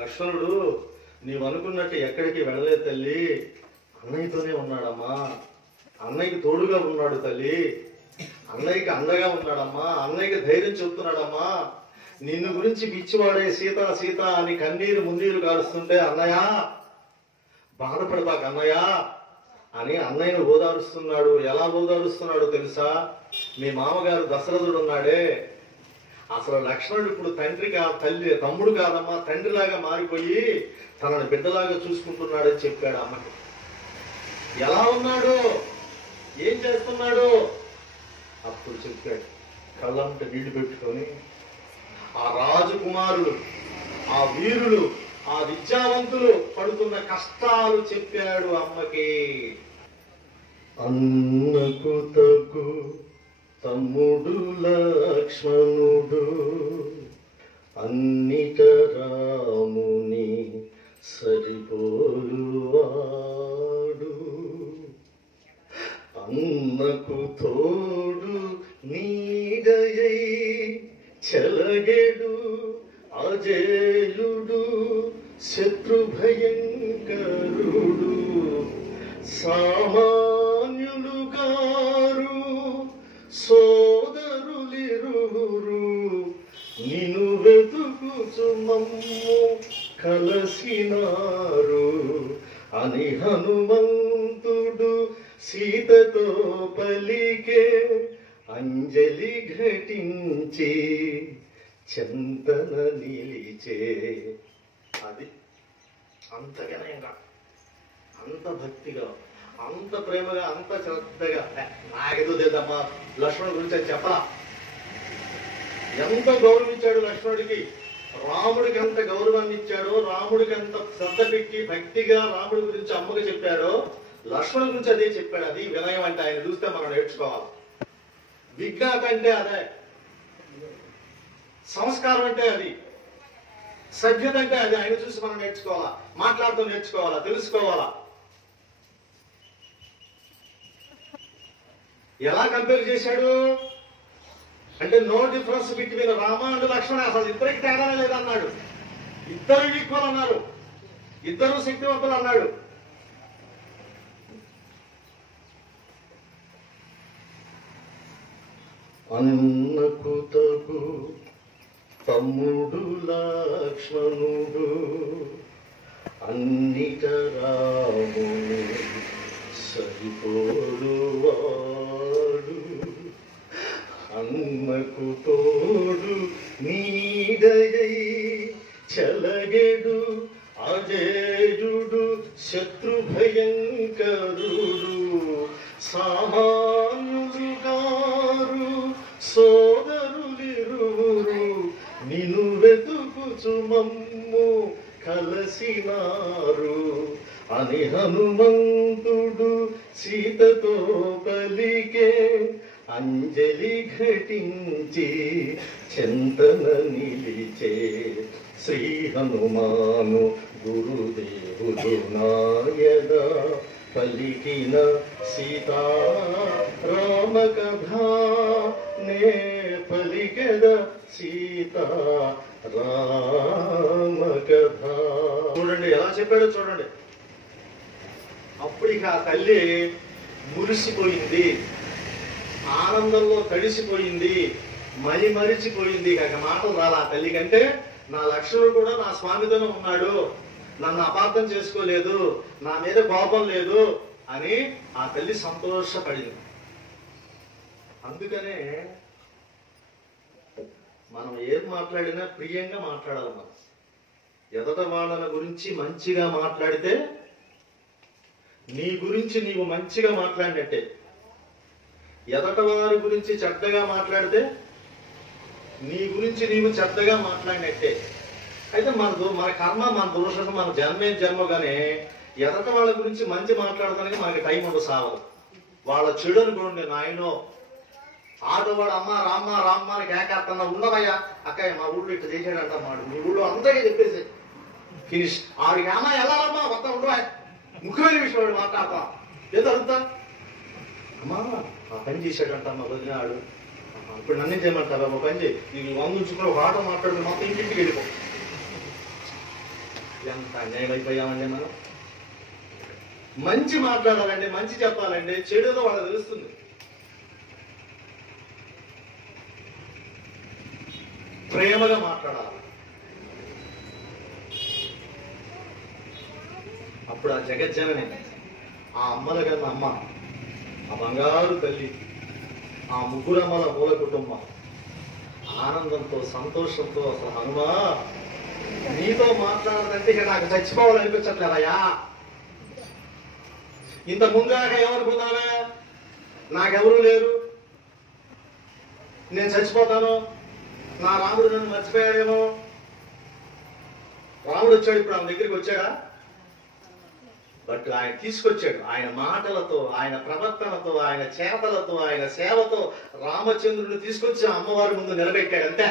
లక్ష్మణుడు నీవు అనుకున్నట్టు ఎక్కడికి వెళ్ళలేదు తల్లి, అన్నయ్యతోనే ఉన్నాడమ్మా. అన్నయ్యకి తోడుగా ఉన్నాడు తల్లి, అన్నయ్యకి అండగా ఉన్నాడమ్మా, అన్నయ్యకి ధైర్యం చెప్తున్నాడమ్మా. నిన్ను గురించి పిచ్చివాడే సీత సీత అని కన్నీరు మున్నీరు కారుస్తుంటే అన్నయ్య బాధపడతాక అన్నయ్య అని అన్నయ్యను ఓదారుస్తున్నాడు. ఎలా ఓదారుస్తున్నాడో తెలుసా? మీ మామగారు దశరథుడు ఉన్నాడే, అసలు లక్ష్మణుడు ఇప్పుడు తండ్రి తల్లి తమ్ముడు కాదమ్మా, తండ్రిలాగా మారిపోయి తనని బిడ్డలాగా చూసుకుంటున్నాడని చెప్పాడు అమ్మకి. ఎలా ఉన్నాడు, ఏం చేస్తున్నాడు? అప్పుడు చెప్పాడు. కళ్ళంట నీళ్లు పెట్టుకొని ఆ రాజకుమారులు, ఆ వీరులు, ఆ విద్యావంతులు పడుతున్న కష్టాలు చెప్పాడు అమ్మకి. అన్నకు తగ్గు తమ్ముడు లక్ష్మణుడు, అన్నిట రాముని సరిపోలువాడు, అన్నకు తోడు నీడయై చెలగెడు అజేయుడు, శత్రుభయంకరుడు, సామాన్యులు గారు సోదరులిరువురు, నిన్ను వెతుకుచు మమ్ము కలసినారు అని హనుమంతుడు సీతతో పలికే, అంజలి ఘటించి చెంతన నిలిచే. అది అంత వినయంగా, అంత భక్తిగా, అంత ప్రేమగా, అంత శ్రద్ధగా. నాకేదో తెలియదమ్మా లక్ష్మణుడి గురించి అని చెప్పలా. ఎంత గౌరవించాడు లక్ష్మణుడికి, రాముడికి ఎంత గౌరవాన్ని ఇచ్చాడో, రాముడికి ఎంత శ్రద్ధ పెట్టి భక్తిగా రాముడి గురించి అమ్మకి చెప్పాడో, లక్ష్మణుడి గురించి అదే చెప్పాడు. అది వినయం అంటే. ఆయన చూస్తే మనం నేర్చుకోవాలి. విజ్ఞాత అంటే అదే, సంస్కారం అంటే అది, సభ్యత అంటే అది. ఆయన చూసి మనం నేర్చుకోవాలా, మాట్లాడుతూ నేర్చుకోవాలా, తెలుసుకోవాలా. ఎలా కంపేర్ చేశాడు అంటే, no difference between Rama and Lakshmana, అసలు ఇద్దరికి తేడానే లేదన్నాడు. ఇద్దరు ఈక్వల్ అన్నారు, ఇద్దరు శక్తివంతులు అన్నాడు. అన్నకు తగు తమ్ముడు లక్ష్మణుడు, అన్నిట రాముని సరిపోలువాడు, అన్నకు తోడు నీడయై చెలగెడు అజేయుడు, శత్రుభయంకరుడు, సామాన్యులు గారు సోదరులిరువురు, నిన్ను వెతుకుచు మమ్ము కలసినారు అని హనుమంతుడు సీతతో పలికే, అంజలి ఘటించి చింతన నిలిచే. శ్రీ హనుమాను గురుదేవుడు నాయద పలికిన సీతా రామ కథ, నే పలికెద సీతా రామ కథ. చూడండి ఎలా చెప్పాడో చూడండి. అప్పటికి ఆ తల్లి మురిసిపోయింది, ఆనందంలో తడిసిపోయింది, మరిచిపోయింది. కాక మాటలు రాలా ఆ తల్లి కంటే. నా లక్ష్మణుడు కూడా నా స్వామితోనే ఉన్నాడు, నన్ను అపార్థం చేసుకోలేదు, నా మీద కోపం లేదు అని ఆ తల్లి సంతోషపడింది. అందుకనే మనం ఏం మాట్లాడినా ప్రియంగా మాట్లాడాలి. మనం ఎదట వాళ్ళ గురించి మంచిగా మాట్లాడితే నీ గురించి నీవు మంచిగా మాట్లాడినట్టే, ఎదట వారి గురించి చెడ్డగా మాట్లాడితే నీ గురించి నీవు చెడ్డగా మాట్లాడినట్టే. అయితే మన కర్మ, మన దోషం, మన జన్మ కానీ ఎదట వాళ్ళ గురించి మంచి మాట్లాడడానికి మనకి టైం ఉండదు, సావదు. వాళ్ళ చెడు అనుకోండి, నాయనో ఆడవాడు అమ్మ రామ్మ రామ్మ అని కేకేస్తున్నా, ఉండవయ్యా అక్కయ్య మా ఊళ్ళో ఇట్లా చేసాడంట, మాడు మీ ఊళ్ళో అందరికీ చెప్పేసి ఫినిష్. ఆడికి అమ్మ వెళ్ళాలమ్మా మొత్తం ఉండవా, ముఖ్యమైన విషయం వాడు మాట్లాడతాం. ఏదో అడుగుతా, అమ్మా ఆ పని చేశాడంట మా వదినాడు, ఇప్పుడు నన్ను చేయమంటారా మా పని చేయి, నీకు వందుకుని ఒక ఆట మాట్లాడుకుని మొత్తం ఇంటింటికి వెళ్ళిపో. ఎంత అన్యాయం అయిపోయామండి మనం. మంచి మాట్లాడాలండి, మంచి చెప్పాలండి, చెడుదో వాళ్ళకి తెలుస్తుంది. ప్రేమగా మాట్లాడాలి. అప్పుడు ఆ జగజ్జనని, ఆ అమ్మల కన్నా అమ్మ, ఆ బంగారు తల్లి, ఆ ముగ్గురు అమ్మల మూల కుటుంబం ఆనందంతో సంతోషంతో, అసలు హనుమా నీతో మాట్లాడాలంటే ఇక నాకు చచ్చిపోవాలనిపించట్లేదయ్యా. ఇంత ముందాక ఏమనుకున్నావే, నాకెవరూ లేరు, నేను చచ్చిపోతాను, నా రాముడు నన్ను మర్చిపోయాడేమో, రాముడు వచ్చాడు, ఇప్పుడు ఆమె దగ్గరికి వచ్చాడా? బట్ ఆయన తీసుకొచ్చాడు. ఆయన మాటలతో, ఆయన ప్రవర్తనతో, ఆయన చేతలతో, ఆయన సేవతో రామచంద్రుడిని తీసుకొచ్చి అమ్మవారి ముందు నిలబెట్టాడు. అంతే.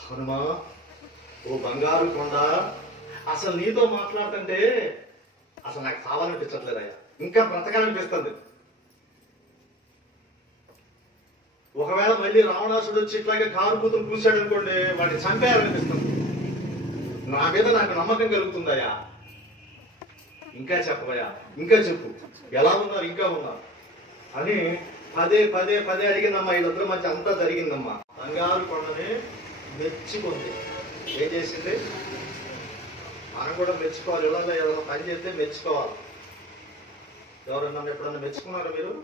హనుమా, ఓ బంగారు కొండ, అసలు నీతో మాట్లాడుతుంటే అసలు నాకు కావాలనిపించట్లేదయ్యా, ఇంకా బ్రతకాలనిపిస్తుంది. ఒకవేళ మళ్ళీ రావణాసుడు వచ్చి ఇట్లాగే కారు కూతురు కూర్చాడు అనుకోండి, వాడిని చంపేయాలనిపిస్తుంది. నా మీద నాకు నమ్మకం కలుగుతుందయ్యా. ఇంకా చెప్పవయ్యా, ఇంకా చెప్పు, ఎలా ఉన్నారు, ఇంకా ఉన్నారు అని పదే పదే పదే అడిగిందమ్మా. వీళ్ళిద్దరి మధ్య అంతా జరిగిందమ్మా. బంగారు కొండని మెచ్చుకుంది. ఏం చేసింది? మనం కూడా మెచ్చుకోవాలి. ఎవరన్నా ఎవరైనా పని చేస్తే మెచ్చుకోవాలి. ఎవరన్నా ఎప్పుడన్నా మెచ్చుకున్నారా మీరు?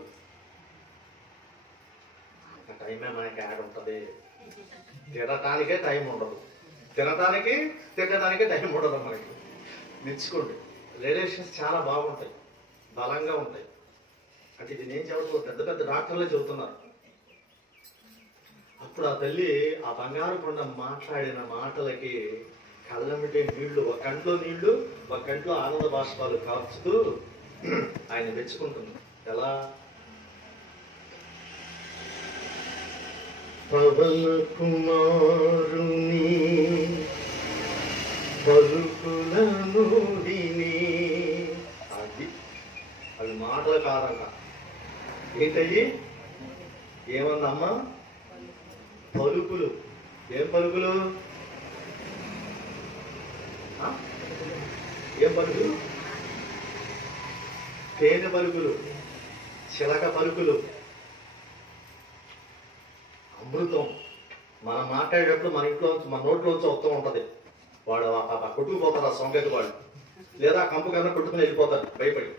టైమే మనకి యాడ్ ఉంటుంది. తినటానికే టైం ఉండదు, తినటానికే టైం ఉండదు మనకి. మెచ్చుకోండి. రిలేషన్స్ చాలా బాగుంటాయి, బలంగా ఉంటాయి. అంటే ఇది నేను చెప్పడం, పెద్ద పెద్ద డాక్టర్లే చెబుతున్నారు. అప్పుడు ఆ తల్లి ఆ బంగారు కొండ మాట్లాడిన మాటలకి కళ్ళమిటే నీళ్లు, ఒక కంట్లో నీళ్లు, ఒక కంట్లో ఆనంద బాష్పాలు కాచుతూ ఆయన మెచ్చుకుంటుంది. ఎలా? పవన కుమారుని పలుకులను విని, అది మాటల కారంగా ఏంటయ్యి? ఏమన్నమ్మా? పలుకులు. ఏం పలుకులు? ఏం పలుకులు? తేనె పలుకులు, చిలక పలుకులు, అమృతం. మనం మాట్లాడేటప్పుడు మన ఇంట్లో మన నోట్లోంచి వస్తూ ఉంటది. వాడు కొట్టుకుపోతారు ఆ సొంగతి వాళ్ళు, లేదా కంపు కన్నా కొట్టుకుని వెళ్ళిపోతారు భయపడి.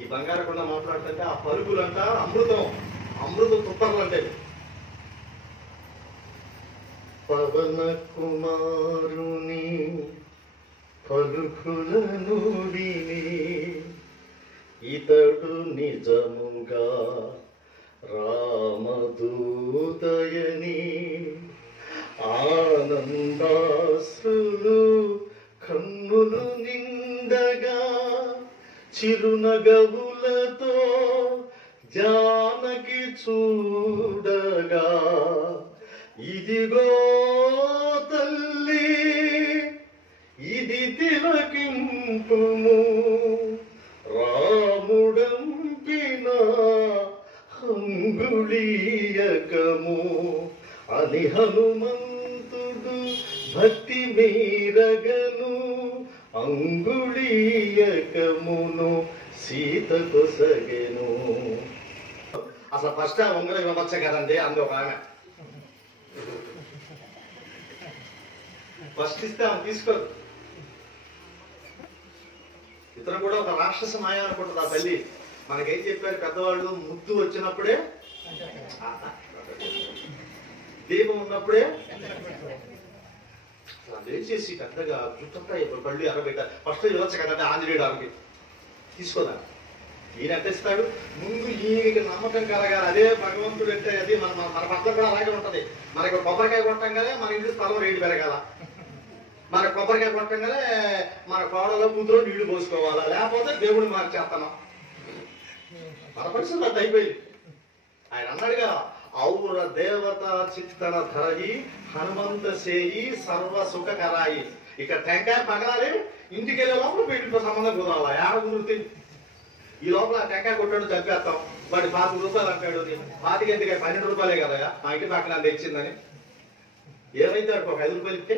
ఈ బంగారు కొండ మాట్లాడుతుంటే ఆ పలుకులంట అమృతం, అమృతం తుప్పర్లు అంటే. పవన కుమారుని పలుకులను విని ఇతడు నిజముగా రామదూతయని ఆనందాశ్రులు కన్నులు నిండగా చిరునగవులతో జానకి చూడగా, ఇదిగో తల్లి ఇది తిలకింపుము, రాముడంపిన అంగుళీయకము అని హనుమంతుడు భక్తి మీరగను, అంగుళీయకమును సీతకు సగెను. అసలు ఫస్ట్ ఆ ఉంగరం ఇవ్వచ్చు కదండి అంది ఒక ఆమె. ఫస్ట్ ఇస్తే ఆమె తీసుకోదు. ఇతను కూడా ఒక రాక్షస మాయ అనుకుంటుంది ఆ తల్లి. మనకేం చెప్పారు పెద్దవాళ్ళు? ముద్దు వచ్చినప్పుడే, దీపం ఉన్నప్పుడే లేచేసి పెద్దగా జుట్టంతా పళ్ళు ఎర్రబెట్టారు. ఫస్ట్ ఇవ్వచ్చు కదంటే ఆంజనేయుడు ఆమెకి తీసుకోదా. ఈయన అంటేస్తాడు. ముందు ఈయనకి నమ్మకం కలగాలి. అదే భగవంతుడు అంటే అది మన పట్ల కూడా అలాగే ఉంటది. మనకి కొబ్బరికాయ కొట్టంగానే మన ఇంట్లో స్థలం రేటు పెరగాల, మన కొబ్బరికాయ కొట్టంగానే మన కోడలో కూతురు నీళ్లు పోసుకోవాలా, లేకపోతే దేవుడు మార్చేస్తాను. మన పరిస్థితులు అది అయిపోయింది. ఆయన అన్నాడుగా, ఔర దేవత చిత్తన ధరయి హనుమంత సేయి సర్వ సుఖ కరాయి. ఇక్కడ టెంకాయ పగలాలి, ఇంటికి వెళ్ళే లోపల వీటితో సంబంధం కుదరాలా. ఏడ కుదురుతుంది? ఈ లోపల టెంకాయ కొట్టాడు చంపేస్తాం. వాడి 5 రూపాయలు అంటాడు. 5 ఎందుకే? 12 రూపాయలే కదా మా ఇంటి పక్కన తెచ్చిందని. ఏమైతే ఒక 5 రూపాయలు ఇస్తే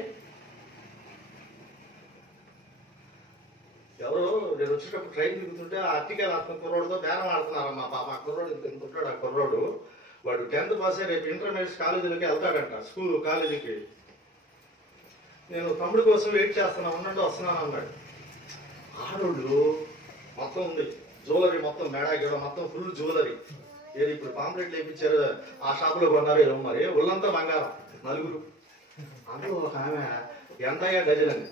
ఎవరో నేను వచ్చేటప్పుడు ట్రైన్ దిగుతుంటే ఆ అట్టిగా కుర్రోడుతో బేరం ఆడుతున్నారమ్మా. పాప ఆ కుర్రోడు ఇంకొంటాడు. ఆ కుర్రోడు వాడు 10th పాస్ అయ్యి రేపు ఇంటర్మీడియట్ కాలేజీలకి వెళ్తాడంట, స్కూల్ కాలేజీకి. నేను తమ్ముడి కోసం వెయిట్ చేస్తున్నా, ఉండండి వస్తున్నాను అన్నాడు. ఆడోళ్ళు మొత్తం ఉంది జ్యువెలరీ, మొత్తం మెడా గిడ మొత్తం ఫుల్ జ్యువెలరీ. ఏది ఇప్పుడు పాంప్లెట్లు వేయించారు ఆ షాపులో కొన్నారు ఏమో మరి. ఒళ్ళంతా బంగారం, 4. అందులో ఒక ఆమె ఎంతయ్యా డజన్ అని.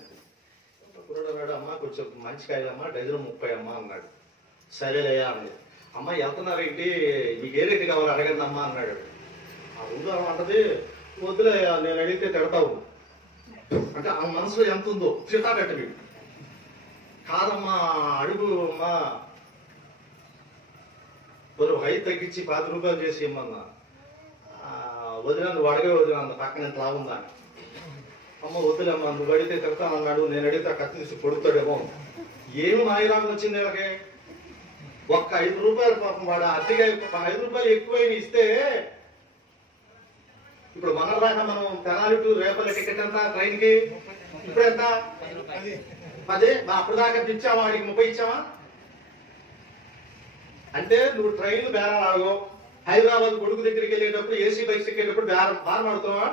కుర్రాడు అన్నాడు, అమ్మ కొంచెం మంచి కాయలమ్మా, డజన్ 30 అమ్మా అన్నాడు. సరేలయ్యా అన్నది. అమ్మ వెళ్తున్నారేంటి, మీకు ఏ రేటు కావాలి అడగండి అమ్మా అన్నాడు. ఆ ముందు అంటది, వద్దులే నేను అడిగితే తిడతావు, అంటే ఆ మనసులో ఎంత ఉందో చితాబెట్ట వీడు. కాదమ్మా అడుగు అమ్మా, మరి హై తగ్గించి 10 రూపాయలు చేసి ఇమ్మన్నా. వదిన నువ్వు అడిగే వదిన అంత పక్కన ఎంత లాగుందా. అమ్మ వద్దులేమ్మా, నువ్వు అడిగితే తిడతాను అన్నాడు, నేను అడిగితే కత్తి తీసి పొడుతాడేమో. ఏమి మాయలాగా వచ్చింది వీళ్ళకి. ఒక్క 5 రూపాయలు పాపం వాడు అతిగా 5 రూపాయలు ఎక్కువైన ఇస్తే, ఇప్పుడు మన దాకా మనం తెనాలి టు రేపల్లి టికెట్ ఎంత ట్రైన్ కి, ఇప్పుడు ఎంత 10. అప్పుడు దాకా ఇచ్చావా వాడికి 30 ఇచ్చావా? అంటే నువ్వు ట్రైన్ బేరం ఆడవు. హైదరాబాద్ కొడుకు దగ్గరికి వెళ్ళేటప్పుడు ఏసీ బైక్స్ ఎక్కేటప్పుడు బేరం ఆడుతున్నావా?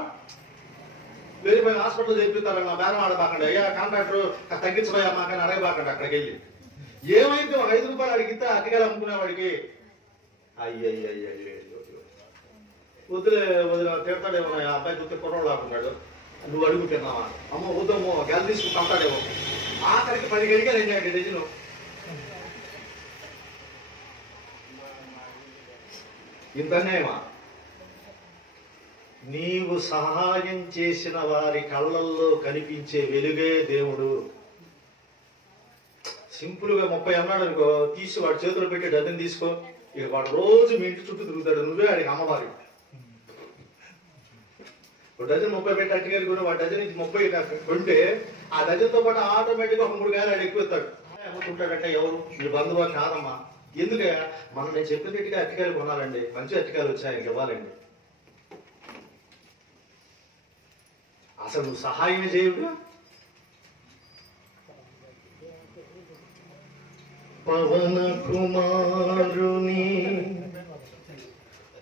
వెళ్ళిపోయి హాస్పిటల్ చేపిస్తారా, నా బేరం ఆడబాకండి అయ్యా, కాంట్రాక్టర్ తగ్గించబోయా మాకని అడగబాకండి. అక్కడికి వెళ్ళి ఏమైతే 5 రూపాయలు అడిగితే అతిగా అమ్ముకునేవాడికి అయ్యయ్యో వద్దులే వదిలే తిడతాడేమో, అబ్బాయి చూస్తే కుర్రోడు లాక్కున్నాడు, నువ్వు అడుగు తిన్నావా, అమ్మ వద్దమ్మో గెల తీసుకుని కంటాడేమో. ఆఖరికి 10 గడిగా 2 డజను. ఇంతనేమా నీవు సహాయం చేసిన వారి కళ్ళల్లో కనిపించే వెలుగే దేవుడు. సింపుల్ గా 30 అన్నాడు అనుకో, తీసి వాడి చేతులు పెట్టి డజన్ తీసుకో, ఇక వాడు రోజు మీ ఇంటి చుట్టూ తిరుగుతాడు, నువ్వే ఆడికి అమ్మవారి. డజన్ 30 పెట్టి అట్టుకెళ్ళి కూడా వాడు డజన్ నుంచి 30 కొంటే ఆ డజన్ తో పాటు ఆటోమేటిక్ గా 3 కాయలు ఆడు ఎక్కువ ఇస్తాడు. అమ్ముకుంటాడంటే ఎవరు? మీ బంధువు కాదమ్మా. ఎందుకే మనం నేను చెప్పినట్టుగా అట్టికాయలు కొనాలండి, మంచి అట్టికాయలు వచ్చాయి ఆయనకి ఇవ్వాలండి. అసలు నువ్వు సహాయం చేయడు. పవన కుమారుని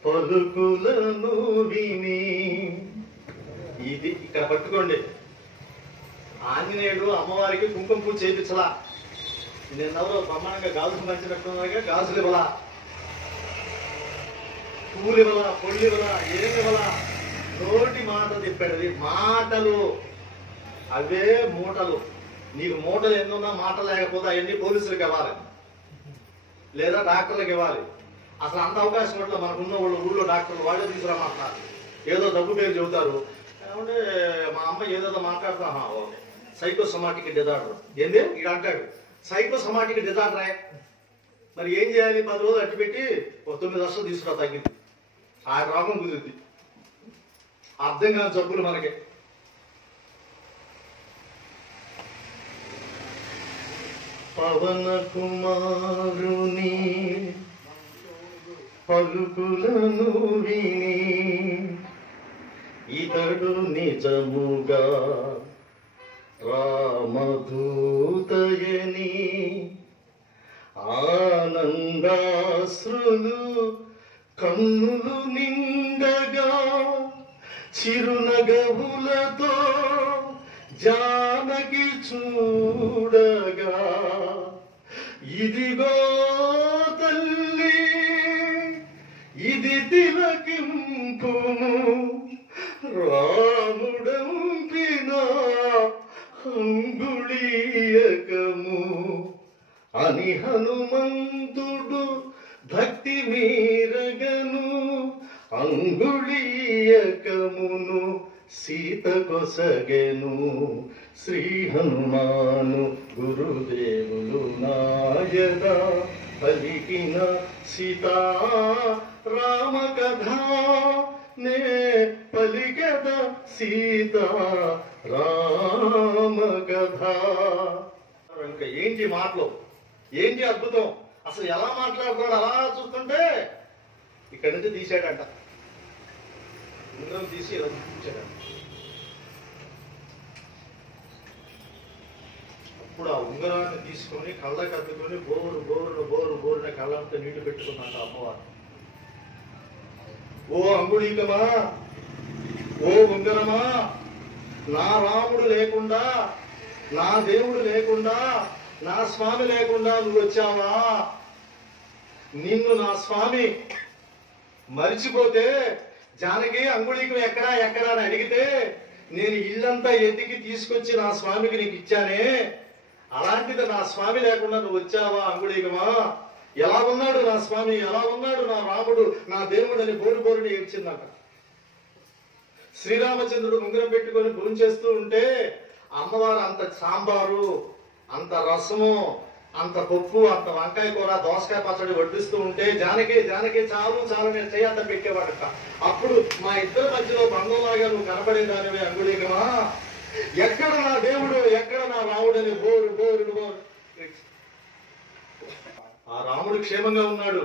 పలుకులను విని, ఇది ఇక్కడ పట్టుకోండి. ఆంజనేయుడు అమ్మవారికి కుంకుమ పూజ చేయించలా. నిన్నెవరో బ్రహ్మాండంగా గాజులు పంచినట్టున్నాగా, గాజులు ఇవ్వలా, పూలు ఇవ్వలా, పొళ్ళు ఇవ్వలా, ఏమి ఇవ్వలా, నోటి మాట చెప్పాడు. మాటలు అవే మూటలు. నీకు మూటలు ఎన్నున్నా మాట లేకపోతే అవన్నీ పోలీసులకు ఇవ్వాలి, లేదా డాక్టర్లకు ఇవ్వాలి. అసలు అంత అవకాశం ఉంటే మనకున్న వాళ్ళు ఊళ్ళో డాక్టర్లు వాళ్ళే తీసుకురామంటున్నారు. ఏదో డబ్బు పేరు చెబుతారు. ఏమంటే మా అమ్మ ఏదేదో మాట్లాడుతా, ఓకే సైకోసమాటిక్ డిజార్డర్ ఏంది ఇక అంటాడు. సైకోసమాటిక్ డిజార్డరే. మరి ఏం చేయాలి? 10 రోజులు అట్టి పెట్టి 9 లక్షలు తీసుకురా, తగ్గింది. ఆ రోగం కుదిరింది. అర్థం కాని జబ్బులు మనకి. పవన కుమారుని పలుకులను విని, ఇతడు నిజముగా రామదూతయని ఆనందాశ్రులు కన్నులు నిండగా, చిరునగవులతో జానకి చూడగా, ఇదిగో తల్లి ఇది తిలకింపుము, రాముడంపిన అంగుళీయకము అని హనుమంతుడు భక్తి మీరగను, అంగుళీయకమును సీత కొసగెను. శ్రీ హనుమాను గురుదేవులు నాయద పలికిన సీతారామ కథ, నే పలికద సీతారామ కథ. ఇంకా ఏంటి మాటలు, ఏంటి అద్భుతం. అసలు ఎలా మాట్లాడుతున్నాడు అలా చూస్తుంటే ఇక్కడి నుంచి తీసాడంట, ఉంగరం తీసి ఇలా చూపించాడంట. అప్పుడు ఆ ఉంగరాన్ని తీసుకొని కళ్ళకి అద్దుకొని బోరు బోరున బోరు బోరున కళ్ళంతా నీళ్లు పెట్టుకున్నాక అమ్మవారు, ఓ అంగుళీకమా, ఓ ఉంగరమా, నా రాముడు లేకుండా, నా దేవుడు లేకుండా, నా స్వామి లేకుండా నువ్వు వచ్చావా? నిన్ను నా స్వామి మరిచిపోతే, జానకి అంగుళీకం ఎక్కడా ఎక్కడా అని అడిగితే నేను ఇల్లంతా ఎతికి తీసుకొచ్చి నా స్వామికి నీకు ఇచ్చానే, అలాంటిది నా స్వామి లేకుండా నువ్వు వచ్చావా అంగుళీకమా? ఎలా ఉన్నాడు నా స్వామి, ఎలా ఉన్నాడు నా రాముడు, నా దేవుడు అని బోరు బోరుని ఏడ్చిందంట. శ్రీరామచంద్రుడు ఉంగరం పెట్టుకొని భోంచేస్తూ ఉంటే అమ్మవారు అంత సాంబారు, అంత రసము, అంత పప్పు, అంత వంకాయ కూర, దోసకాయ పచ్చడి వడ్డిస్తూ ఉంటే జానకి జానకి చాలు చాలు నేను చేయంత పెట్టేవాడట. అప్పుడు మా ఇద్దరి మధ్యలో బంధంలాగా నువ్వు కనపడేదానివే అంగుళీకమా, ఎక్కడ నా దేవుడు ఎక్కడ నా రాముడు అని బోరు బోరు బోరు. ఆ రాముడు క్షేమంగా ఉన్నాడు,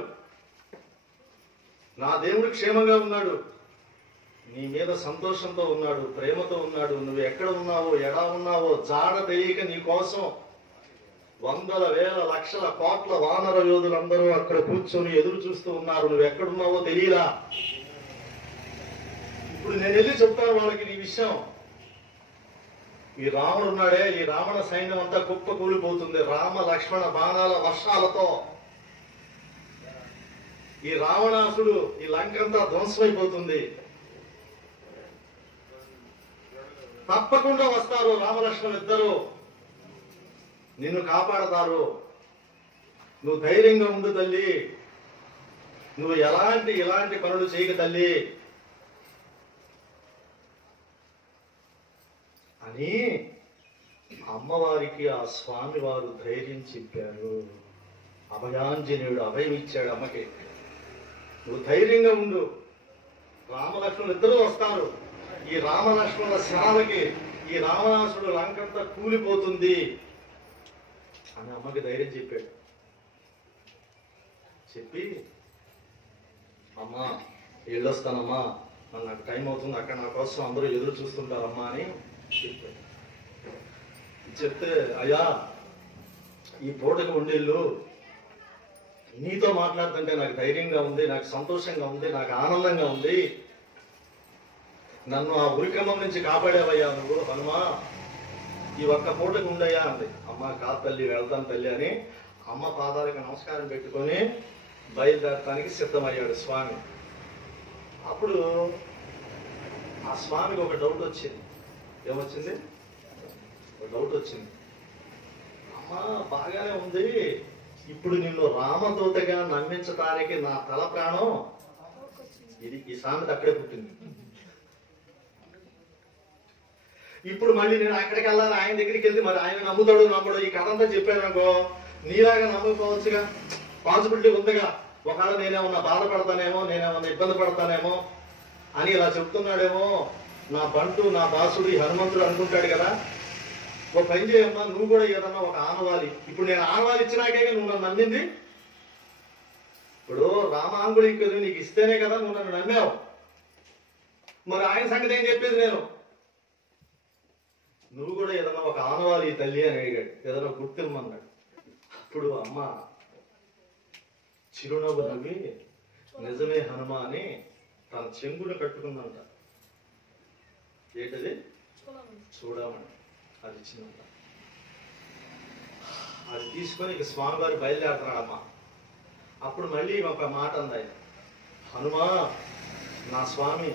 నా దేవుడు క్షేమంగా ఉన్నాడు, నీ మీద సంతోషంతో ఉన్నాడు, ప్రేమతో ఉన్నాడు. నువ్వు ఎక్కడ ఉన్నావో ఎలా ఉన్నావో జాడ తెలియక నీ కోసం వందల వేల లక్షల కోట్ల వానర యోధులందరూ అక్కడ కూర్చొని ఎదురు చూస్తూ ఉన్నారు. నువ్వు ఎక్కడున్నావో తెలియలా. ఇప్పుడు నేను వెళ్ళి చెప్తాను వాళ్ళకి నీ విషయం. ఈ రాముడు ఉన్నాడే, ఈ రావణ సైన్యం అంతా కుప్ప కూలిపోతుంది రామ లక్ష్మణ బాణాల వర్షాలతో. ఈ రావణాసుడు ఈ లంకంతా ధ్వంసమైపోతుంది. తప్పకుండా వస్తారు రామలక్ష్మణులు ఇద్దరు, నిన్ను కాపాడతారు. నువ్వు ధైర్యంగా ఉండు తల్లి, నువ్వు ఇలాంటి పనులు చేయక తల్లి అని అమ్మవారికి ఆ స్వామి వారు ధైర్యం చెప్పారు. అభయాంజనేయుడు అభయం ఇచ్చాడు అమ్మకి. నువ్వు ధైర్యంగా ఉండు, రామలక్ష్మణులు ఇద్దరు వస్తారు. ఈ రామలక్ష్మణుల శరాలకి ఈ రావణాసుడు లంకంతా కూలిపోతుంది అని అమ్మకి ధైర్యం చెప్పాడు. చెప్పి అమ్మా వెళ్ళొస్తానమ్మా, మరి నాకు టైం అవుతుంది, అక్కడ నా కోసం అందరూ ఎదురు చూస్తుంటారమ్మా అని చెప్పాడు. చెప్తే అయ్యా ఈ పూటకి ఉండేళ్ళు నీతో మాట్లాడుతుంటే నాకు ధైర్యంగా ఉంది, నాకు సంతోషంగా ఉంది, నాకు ఆనందంగా ఉంది. నన్ను ఆ ఉరిక్రమం నుంచి కాపాడేవయ్యా నువ్వు హనుమా, ఈ ఒక్క పూటకు ఉండయ్యా అంది. అమ్మ కాదు తల్లి, వెళ్తాను తల్లి అని అమ్మ పాదాలకు నమస్కారం పెట్టుకొని బయలుదేరటానికి సిద్ధమయ్యాడు స్వామి. అప్పుడు ఆ స్వామికి ఒక డౌట్ వచ్చింది. ఏమొచ్చింది? ఒక డౌట్ వచ్చింది. అమ్మ బాగానే ఉంది, ఇప్పుడు నిన్ను రామదూతగా నమ్మించడానికి నా తల ప్రాణం ఇది. ఈ సామెత అక్కడే పుట్టింది. ఇప్పుడు మళ్ళీ నేను అక్కడికి వెళ్ళాలి, ఆయన దగ్గరికి వెళ్తే మరి ఆయన నమ్ముతాడు నమ్మడు, ఈ కథ అంతా చెప్పాను అనుకో నీలాగా నమ్మకపోవచ్చుగా, పాసిబిలిటీ ఉందిగా. ఒకవేళ నేనేమన్నా బాధపడతానేమో, నేనేమన్నా ఇబ్బంది పడతానేమో అని ఇలా చెప్తున్నాడేమో నా బంటు, నా దాసుడు, ఈ హనుమంతుడు అనుకుంటాడు కదా. ఒక పని చేయమ్మా, నువ్వు కూడా ఏదన్నా ఒక ఆనవాలి. ఇప్పుడు నేను ఆనవాలి ఇచ్చినాకే నువ్వు నన్ను నమ్మింది. ఇప్పుడు రామాంగుళికి నీకు ఇస్తేనే కదా నువ్వు నన్ను నమ్మావు. మరి ఆయన సంగతి ఏం చెప్పేది నేను? నువ్వు కూడా ఏదన్నా ఒక ఆనవాలి తల్లి అని అడిగాడు, ఏదన్నా గుర్తిమ్మన్నాడు. అప్పుడు అమ్మ చిరునవ్వు నవ్వి నిజమే హనుమ అని తన చెంగును కట్టుకుందంట. ఏంటది? చూడమని. అది ఇచ్చిందంట. అది తీసుకొని ఇక స్వామివారి బయలుదేరుతున్నాడు అమ్మ. అప్పుడు మళ్ళీ ఒక మాట అంది ఆయన, హనుమా నా స్వామి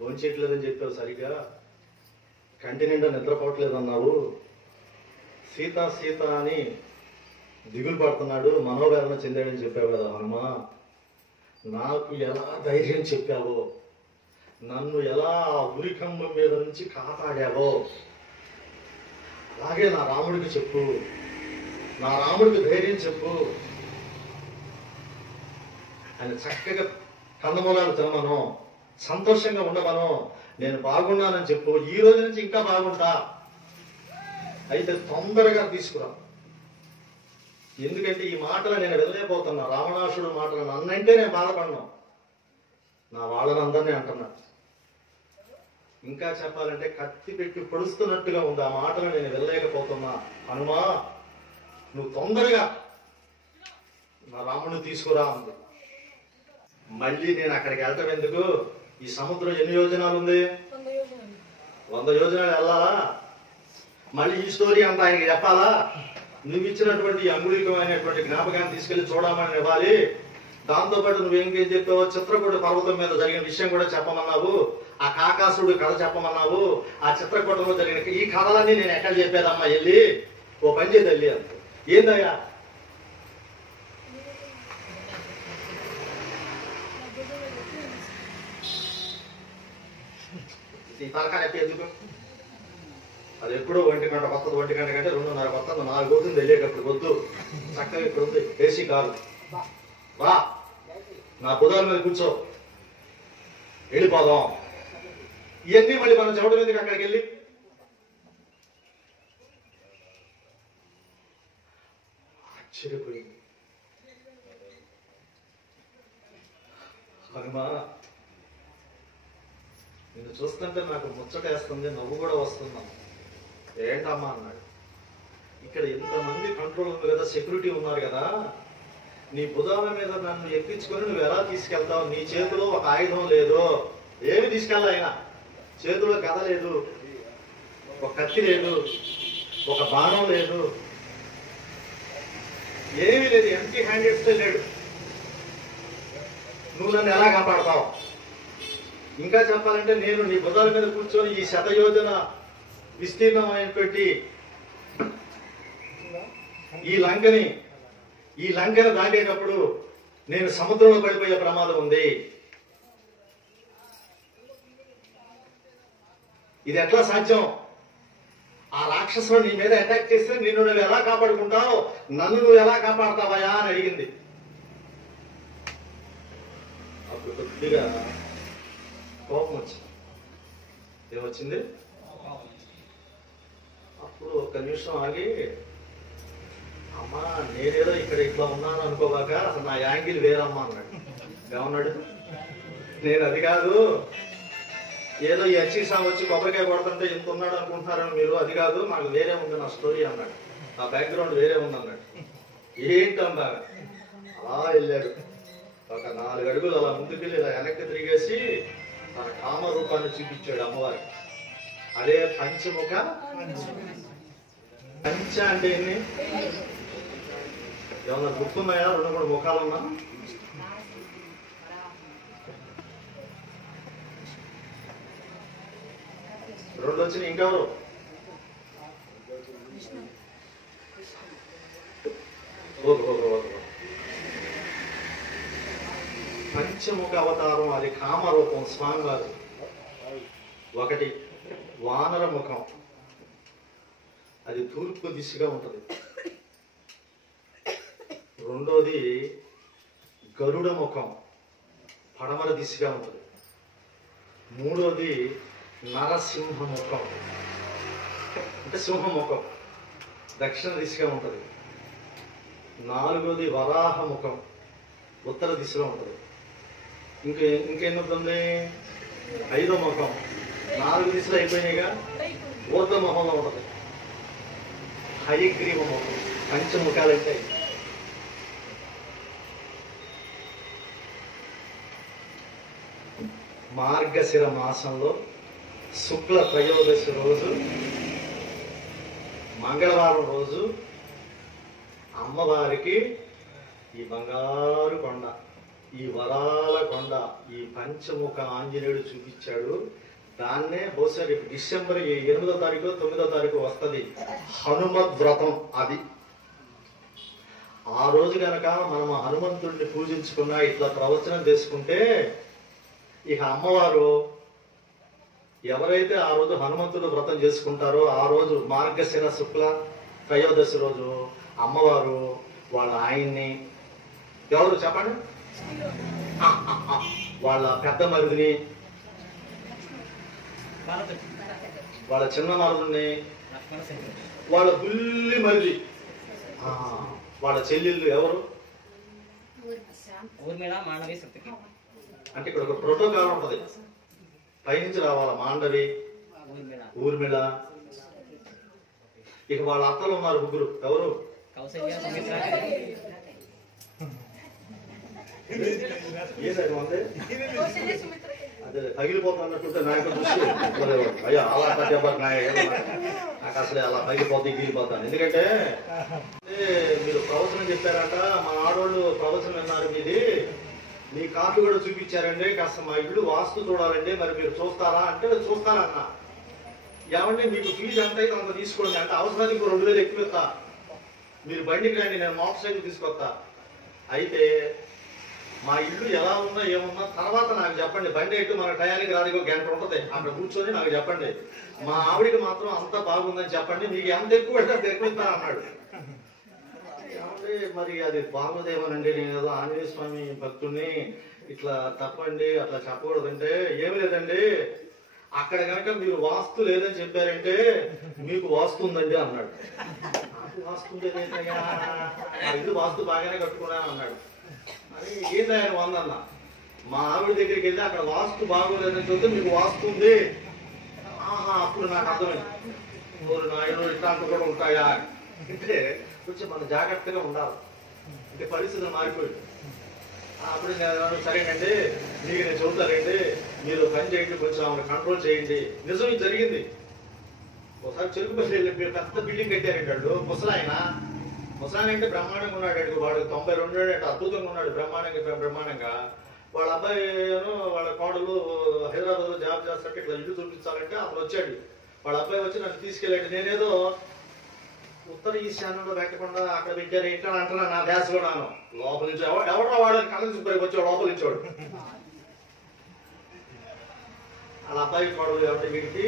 భోంచేయట్లేదని చెప్పావు సరిగ్గా, కంటి నిండా నిద్రపోవట్లేదన్నావు, సీత సీత అని దిగులు పడుతున్నాడు, మనోవేదన చెందాడని చెప్పావు కదా హనుమా. నాకు ఎలా ధైర్యం చెప్పావో, నన్ను ఎలా ఉరికంబం మీద నుంచి కాపాడావో అలాగే నా రాముడికి చెప్పు, నా రాముడికి ధైర్యం చెప్పు. ఆయన చక్కగా కందమూలాలు తినమను, సంతోషంగా ఉండమను, నేను బాగున్నానని చెప్పు, ఈ రోజు నుంచి ఇంకా బాగుంటా, అయితే తొందరగా తీసుకురా. ఎందుకంటే ఈ మాటలు నేను వెళ్ళలేకపోతున్నా, రావణాసుడు మాటలు నన్నంటే నేను బాధపడను, నా వాళ్ళని అందరినీ అంటున్నా. ఇంకా చెప్పాలంటే కత్తి పెట్టి పొడుస్తున్నట్టుగా ఉంది ఆ మాటలు నేను వెళ్ళలేకపోతున్నా. హనుమా నువ్వు తొందరగా నా రాముడిని తీసుకురా అంది. మళ్ళీ నేను అక్కడికి వెళ్ళటం ఎందుకు? ఈ సముద్రం ఎన్ని యోజనాలు ఉంది? 100 యోజనాలు వెళ్ళాలా? మళ్ళీ ఈ స్టోరీ అంతా ఆయనకి చెప్పాలా? నువ్వు ఇచ్చినటువంటి అంగుళికమైనటువంటి జ్ఞాపకాన్ని తీసుకెళ్లి చూడమని ఇవ్వాలి. దాంతోపాటు నువ్వేం చెప్పావు, చిత్రకూట పర్వతం మీద జరిగిన విషయం కూడా చెప్పమన్నావు, ఆ కాకాసుడు కథ చెప్పమన్నావు, ఆ చిత్రకూటంలో జరిగిన ఈ కథలన్నీ నేను ఎక్కడ చెప్పేదమ్మా, వెళ్ళి ఓ పని చేద్దాం వెళ్ళి అంత. ఏందయ్యా? ఈ తలకాయ ఎందుకు? అది ఎప్పుడో 1 గంట కొత్తది, 1 గంట కంటే 2:30 కొత్తది, 4 అవుతుంది వెళ్ళేటప్పుడు. వద్దు, చక్కగా ఇక్కడ ఉంది ఏసీ కారు, రా నా బుధాల మీద కూర్చో, వెళ్ళిపోదాం. ఇవన్నీ మళ్ళీ మనం చెప్పడం ఎందుకు అక్కడికి వెళ్ళి? ఆశ్చర్యపోయింది. హనుమా, నిన్ను చూస్తుంటే నాకు ముచ్చటేస్తుంది, నవ్వు కూడా వస్తున్నాం. ఏంటమ్మా అన్నాడు. ఇక్కడ ఎంతమంది కంట్రోల్ ఉంది కదా, సెక్యూరిటీ ఉన్నారు కదా, నీ బుధాల మీద నన్ను ఎక్కించుకొని నువ్వు ఎలా తీసుకెళ్తావు? నీ చేతిలో ఒక ఆయుధం లేదు, ఏమి తీసుకెళ్ళా ఆయన? చేతిలో గద లేదు, ఒక కత్తి లేదు, ఒక బాణం లేదు, ఏమీ లేదు, ఎంటీ హ్యాండెడ్స్ లేడు. నువ్వు నన్ను ఎలా కాపాడతావు? ఇంకా చెప్పాలంటే నేను నీ బుధాల మీద కూర్చొని ఈ శతయోజన విస్తీర్ణమైనటువంటి ఈ లంకను దాటేటప్పుడు నేను సముద్రంలో పడిపోయే ప్రమాదం ఉంది. ఇది ఎట్లా సాధ్యం? ఆ రాక్షసుడు నీ మీద అటాక్ చేస్తే నిన్ను నువ్వు ఎలా కాపాడుకుంటావు? నన్ను నువ్వు ఎలా కాపాడతావయా అని అడిగింది. అప్పుడు కొద్దిగా కోపం వచ్చింది. ఏమొచ్చింది? అప్పుడు ఒక్క నిమిషం ఆగి, అమ్మా నేనేదో ఇక్కడ ఇట్లా ఉన్నాను అనుకోగాక అసలు నా యాంగిల్ వేరమ్మా అన్నాడు. ఏమన్నాడు? నేను అది కాదు, ఏదో ఈ అచ్చీసా వచ్చి కొబ్బరికాయ కొడుతుంటే ఇంత ఉన్నాడు అనుకుంటున్నారని మీరు, అది కాదు, నాకు వేరే ఉంది నా స్టోరీ అన్నాడు. నా బ్యాక్గ్రౌండ్ వేరే ఉంది అన్నాడు. ఏంటన్నారు? అలా వెళ్ళాడు, ఒక 4 అడుగులు అలా ముందుకెళ్ళి ఇలా వెనక్కి తిరిగేసి తన కామరూపాన్ని చూపించాడు అమ్మవారికి. అదే పంచముఖ. పంచ అంటే ఏంటి? ఏమన్నా గుర్తున్నాయా? 2-3 ముఖాలున్నా? రెండు వచ్చినాయి. ఇంకెవరు? పంచముఖ అవతారం, అది కామరూపం స్వామివారు. ఒకటి వానర ముఖం, అది తూర్పు దిశగా ఉంటుంది. రెండోది గరుడ ముఖం, పడమర దిశగా ఉంటుంది. మూడోది నరసింహ ముఖం, అంటే సింహముఖం, దక్షిణ దిశగా ఉంటుంది. నాలుగోది వరాహ ముఖం, ఉత్తర దిశలో ఉంటుంది. ఇంకేముంటుంది? 5వ ముఖం, 4 దిశలు అయిపోయినాయిగా, ఊర్ధ ముఖంలో ఉంటుంది. హయగ్రీవ ముఖం. పంచముఖాలంటే మార్గశిర మాసంలో శుక్ల త్రయోదశి రోజు, మంగళవారం రోజు అమ్మవారికి ఈ బంగారు కొండ, ఈ వరాల కొండ, ఈ పంచముఖ ఆంజనేయుడు చూపించాడు. దాన్నే బహుశా రేపు డిసెంబర్ 8వ తారీఖు 9వ తారీఖు వస్తుంది హనుమద్ వ్రతం. అది ఆ రోజు కనుక మనం హనుమంతుడిని పూజించుకున్నా, ఇట్లా ప్రవచనం చేసుకుంటే, ఇక అమ్మవారు ఎవరైతే ఆ రోజు హనుమంతుడు వ్రతం చేసుకుంటారో, ఆ రోజు మార్గశిర శుక్ల త్రయోదశి రోజు అమ్మవారు వాళ్ళ ఆయన్ని, ఎవరు చెప్పండి, వాళ్ళ పెద్ద మరిదిని, వాళ్ళ చిన్న మరుదుని, వాళ్ళ బుల్లి మరిది, వాళ్ళ చెల్లెళ్ళు ఎవరు? అంటే ఇక్కడ ఒక ప్రోటోకాల్ ఉంటది, పైనుంచి రావాల. మాండవి, ఊర్మిళ, ఇక వాళ్ళ అత్తలు ఉన్నారు 3. ఎవరు? అదే పగిలిపోతున్నట్టుంటే నాయకుడు చూసి అయ్యా అలా నాకు అసలే అలా పగిలిపోతే గీలిపోతాను. ఎందుకంటే మీరు ప్రవచనం చెప్పారంట, మా ఆడవాళ్ళు ప్రవచనం విన్నారు మీది, మీ కార్డు కూడా చూపించారండి, కాస్త మా ఇల్లు వాస్తు చూడాలండి, మరి మీరు చూస్తారా అంటే చూస్తారన్న. ఏమంటే మీకు ఫీజు ఎంత అయితే అంత తీసుకోండి అంటే, అవసరానికి ఇంకో 2000 ఎక్కువ, మీరు బండికి రండి, నేను మోటార్ సైకిల్ తీసుకొస్తా. అయితే మా ఇల్లు ఎలా ఉన్నా ఏమున్నా తర్వాత నాకు చెప్పండి, బండి ఎట్టు మన టయానికి రాదిగో గంట ఉంటుంది అక్కడ కూర్చొని నాకు చెప్పండి, మా ఆవిడికి మాత్రం అంతా బాగుందని చెప్పండి, మీకు ఎంత ఎక్కువ అంటే ఎక్కువ అన్నాడు. మరి అది బాగోదేమోనండి, నేను ఏదో ఆంజనేయ స్వామి భక్తుడిని, ఇట్లా తప్పండి అట్లా చెప్పకూడదంటే, ఏమి లేదండి అక్కడ కనుక మీరు వాస్తు లేదని చెప్పారంటే మీకు వాస్తు ఉందండి అన్నాడు. నాకు వాస్తు ఉండేదేంటయ్యా, నా ఇల్లు వాస్తు బాగానే కట్టుకున్నాను అన్నాడు. అని ఏంటయ్యా వందన్న, మా ఆవిడ దగ్గరికి వెళ్ళి అక్కడ వాస్తు బాగోలేదని చెప్తే మీకు వాస్తు ఉంది. ఆహా, అప్పుడు నాకు అర్థమైంది, ఊరు నాయుడు ఇట్లాంటివి కూడా ఉంటాయా అంటే కొంచెం మనం జాగ్రత్తగా ఉండాలి. అంటే పరిస్థితులు మారిపోయింది. అప్పుడు నేను సరేనండి మీకు నేను చెబుతానండి, మీరు పని చేయండి, కొంచెం ఆమెను కంట్రోల్ చేయండి. నిజం ఇది జరిగింది. ఒకసారి చెరుకుపల్లి పెద్ద బిల్డింగ్ కట్టారండి వాళ్ళు, ముసలాయన అంటే బ్రహ్మాండంగా ఉన్నాడు. వాడు 92 అంటే అద్భుతంగా ఉన్నాడు, బ్రహ్మాండంగా. వాళ్ళ అబ్బాయి వాళ్ళ కోడలు హైదరాబాద్ లో జాబ్ చేస్తారంటే ఇట్లా ఇల్లు చూపించాలంటే అతను వచ్చాడు. వాళ్ళ అబ్బాయి వచ్చి నన్ను తీసుకెళ్ళాడు. నేనేదో ఉత్తర ఈశాన్యంలో పెట్టకుండా అక్కడ పెట్టారు ఇట్లా అంటున్నా, నా ధ్యాస కూడా లోపల నుంచి ఎవరో వాడు కళ్ళ చూపరికి వచ్చాడు, లోపల నుంచోడు. వాళ్ళ అబ్బాయి కోడలు కాబట్టి వీడికి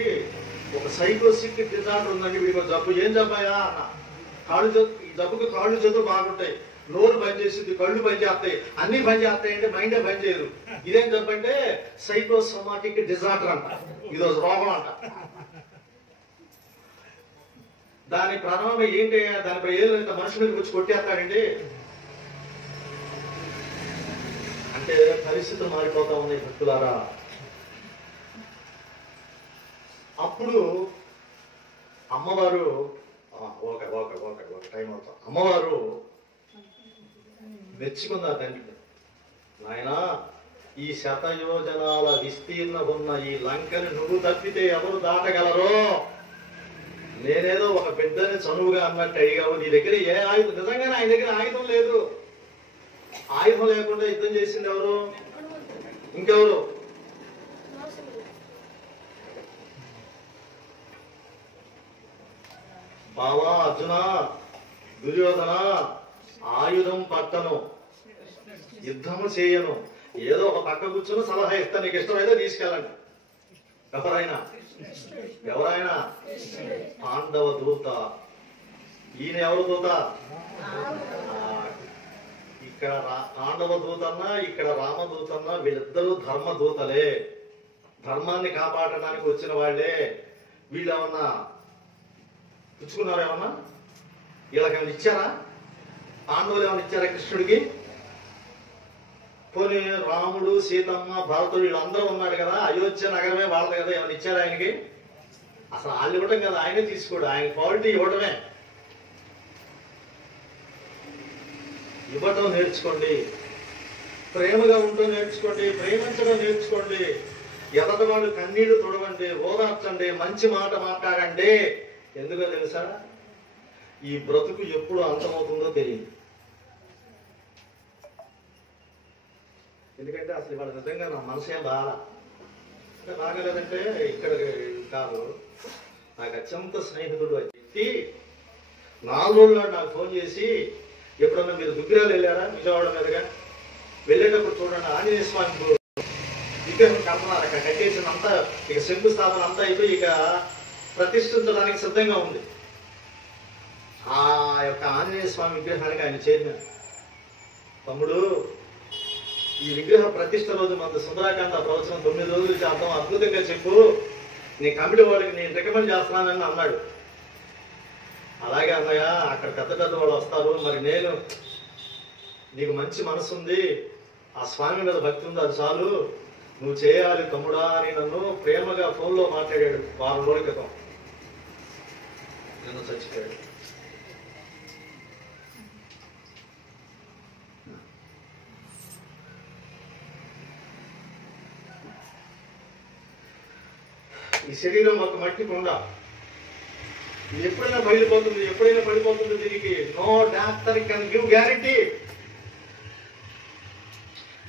ఒక సైకోసిక్ డిజార్డర్ ఉందండి, వీడికి ఒక జబ్బు. ఏం జబ్బాయా అన్న, ఈ జబ్బుకి కాళ్ళు చేతులు బాగుంటాయి, నోరు పనిచేస్తుంది, కళ్ళు పనిచేస్తాయి, అన్ని పనిచేస్తాయి అంటే మైండే పనిచేయదు. ఇదేం జబ్బు అంటే సైకోసోమాటిక్ డిజార్డర్ అంట, ఇదో రోగం అంట. దాని ప్రారంభం ఏంటి, దానిపై ఏదో మనుషుల మీద వచ్చి కొట్టేస్తాడండి. అంటే పరిస్థితులు మారిపోతా ఉన్నాయి భక్తులారా. అప్పుడు అమ్మవారు ఒక టైం అవుతా అమ్మవారు మెచ్చుకుందా తండ్రి, నాయనా ఈ 100 యోజనాల విస్తీర్ణం ఉన్న ఈ లంకని నువ్వు తప్పితే ఎవరు దాటగలరో, నేనేదో ఒక పెద్దని చనువుగా అన్నట్టు అడిగావు, నీ దగ్గర ఏ ఆయుధం, నిజంగానే ఆయన దగ్గర ఆయుధం లేదు. ఆయుధం లేకుండా యుద్ధం చేసింది ఎవరు, ఇంకెవరు? బావా అర్జున, దుర్యోధన, ఆయుధం పట్టను, యుద్ధము చేయను, ఏదో ఒక పక్క కూర్చొని సలహా ఇస్తాను, నీకు ఇష్టమైతే తీసుకెళ్ళండి. ఎవరైనా పాండవ దూత, ఈయన ఎవరు దూత? ఇక్కడ పాండవ దూతన్నా ఇక్కడ రామదూతన్నా వీళ్ళిద్దరూ ధర్మదూతలే, ధర్మాన్ని కాపాడడానికి వచ్చిన వాళ్ళే. వీళ్ళు ఏమన్నా పుచ్చుకున్నారా? ఏమన్నా వీళ్ళకేమైనా ఇచ్చారా? పాండవులు ఏమైనా ఇచ్చారా కృష్ణుడికి? పోనీ రాముడు, సీతమ్మ, భరతుడు వీళ్ళందరూ ఉన్నాడు కదా, అయోధ్య నగరమే వాళ్ళది కదా, ఏమైనా ఇచ్చారా ఆయనకి? అసలు వాళ్ళు ఇవ్వటం కదా, ఆయనే తీసుకోడు, ఆయన క్వాలిటీ ఇవ్వటమే. ఇవ్వటం నేర్చుకోండి, ప్రేమగా ఉంటూ నేర్చుకోండి, ప్రేమించడం నేర్చుకోండి, ఎదటి వాళ్ళు కన్నీళ్లు తొడవండి, ఓదార్చండి, మంచి మాట మాట్లాడండి. ఎందుకో తెలుసా, ఈ బ్రతుకు ఎప్పుడు అంతమవుతుందో తెలియదు. ఎందుకంటే అసలు ఇవాళ నిజంగా నా మనసు ఏం బాగలేదంటే ఇక్కడ కాదు, నాకు అత్యంత స్నేహితుడు వ్యక్తి 4 రోజులు నాకు ఫోన్ చేసి, ఎప్పుడన్నా మీరు దుగ్గిరాలు వెళ్ళారా విజయవాడ మీదుగా, వెళ్ళేటప్పుడు చూడండి ఆంజనేయ స్వామి విగ్రహం కడుతున్నారు, అక్కడ కట్టేసినంతా ఇక శంకుస్థాపన అంతా అయిపోయి ఇక ప్రతిష్ఠించడానికి సిద్ధంగా ఉంది. ఆ యొక్క ఆంజనేయ స్వామి విగ్రహానికి ఆయన చేరిన తమ్ముడు, ఈ విగ్రహ ప్రతిష్ట రోజు మన సుందరాకాంత ప్రవచనం 9 రోజులు చేద్దాం, అద్భుతంగా చెప్పు, నీ కమిటీ వాళ్ళకి నేను రికమెండ్ చేస్తున్నానని అన్నాడు. అలాగే అన్నయ్య, అక్కడ పెద్ద వాళ్ళు వస్తారు, మరి నేను, నీకు మంచి మనసు ఉంది, ఆ స్వామి మీద భక్తి ఉంది, అది చాలు, నువ్వు చేయాలి తమ్ముడా అని నన్ను ప్రేమగా ఫోన్లో మాట్లాడాడు. 6 రోజుల క్రితం నిన్ను చచ్చిపోయాడు. ఈ శరీరం ఒక మట్టి కొండ, ఇది ఎప్పుడైనా బయలుపోతుంది, ఎప్పుడైనా పడిపోతుంది. దీనికి no doctor can give guarantee.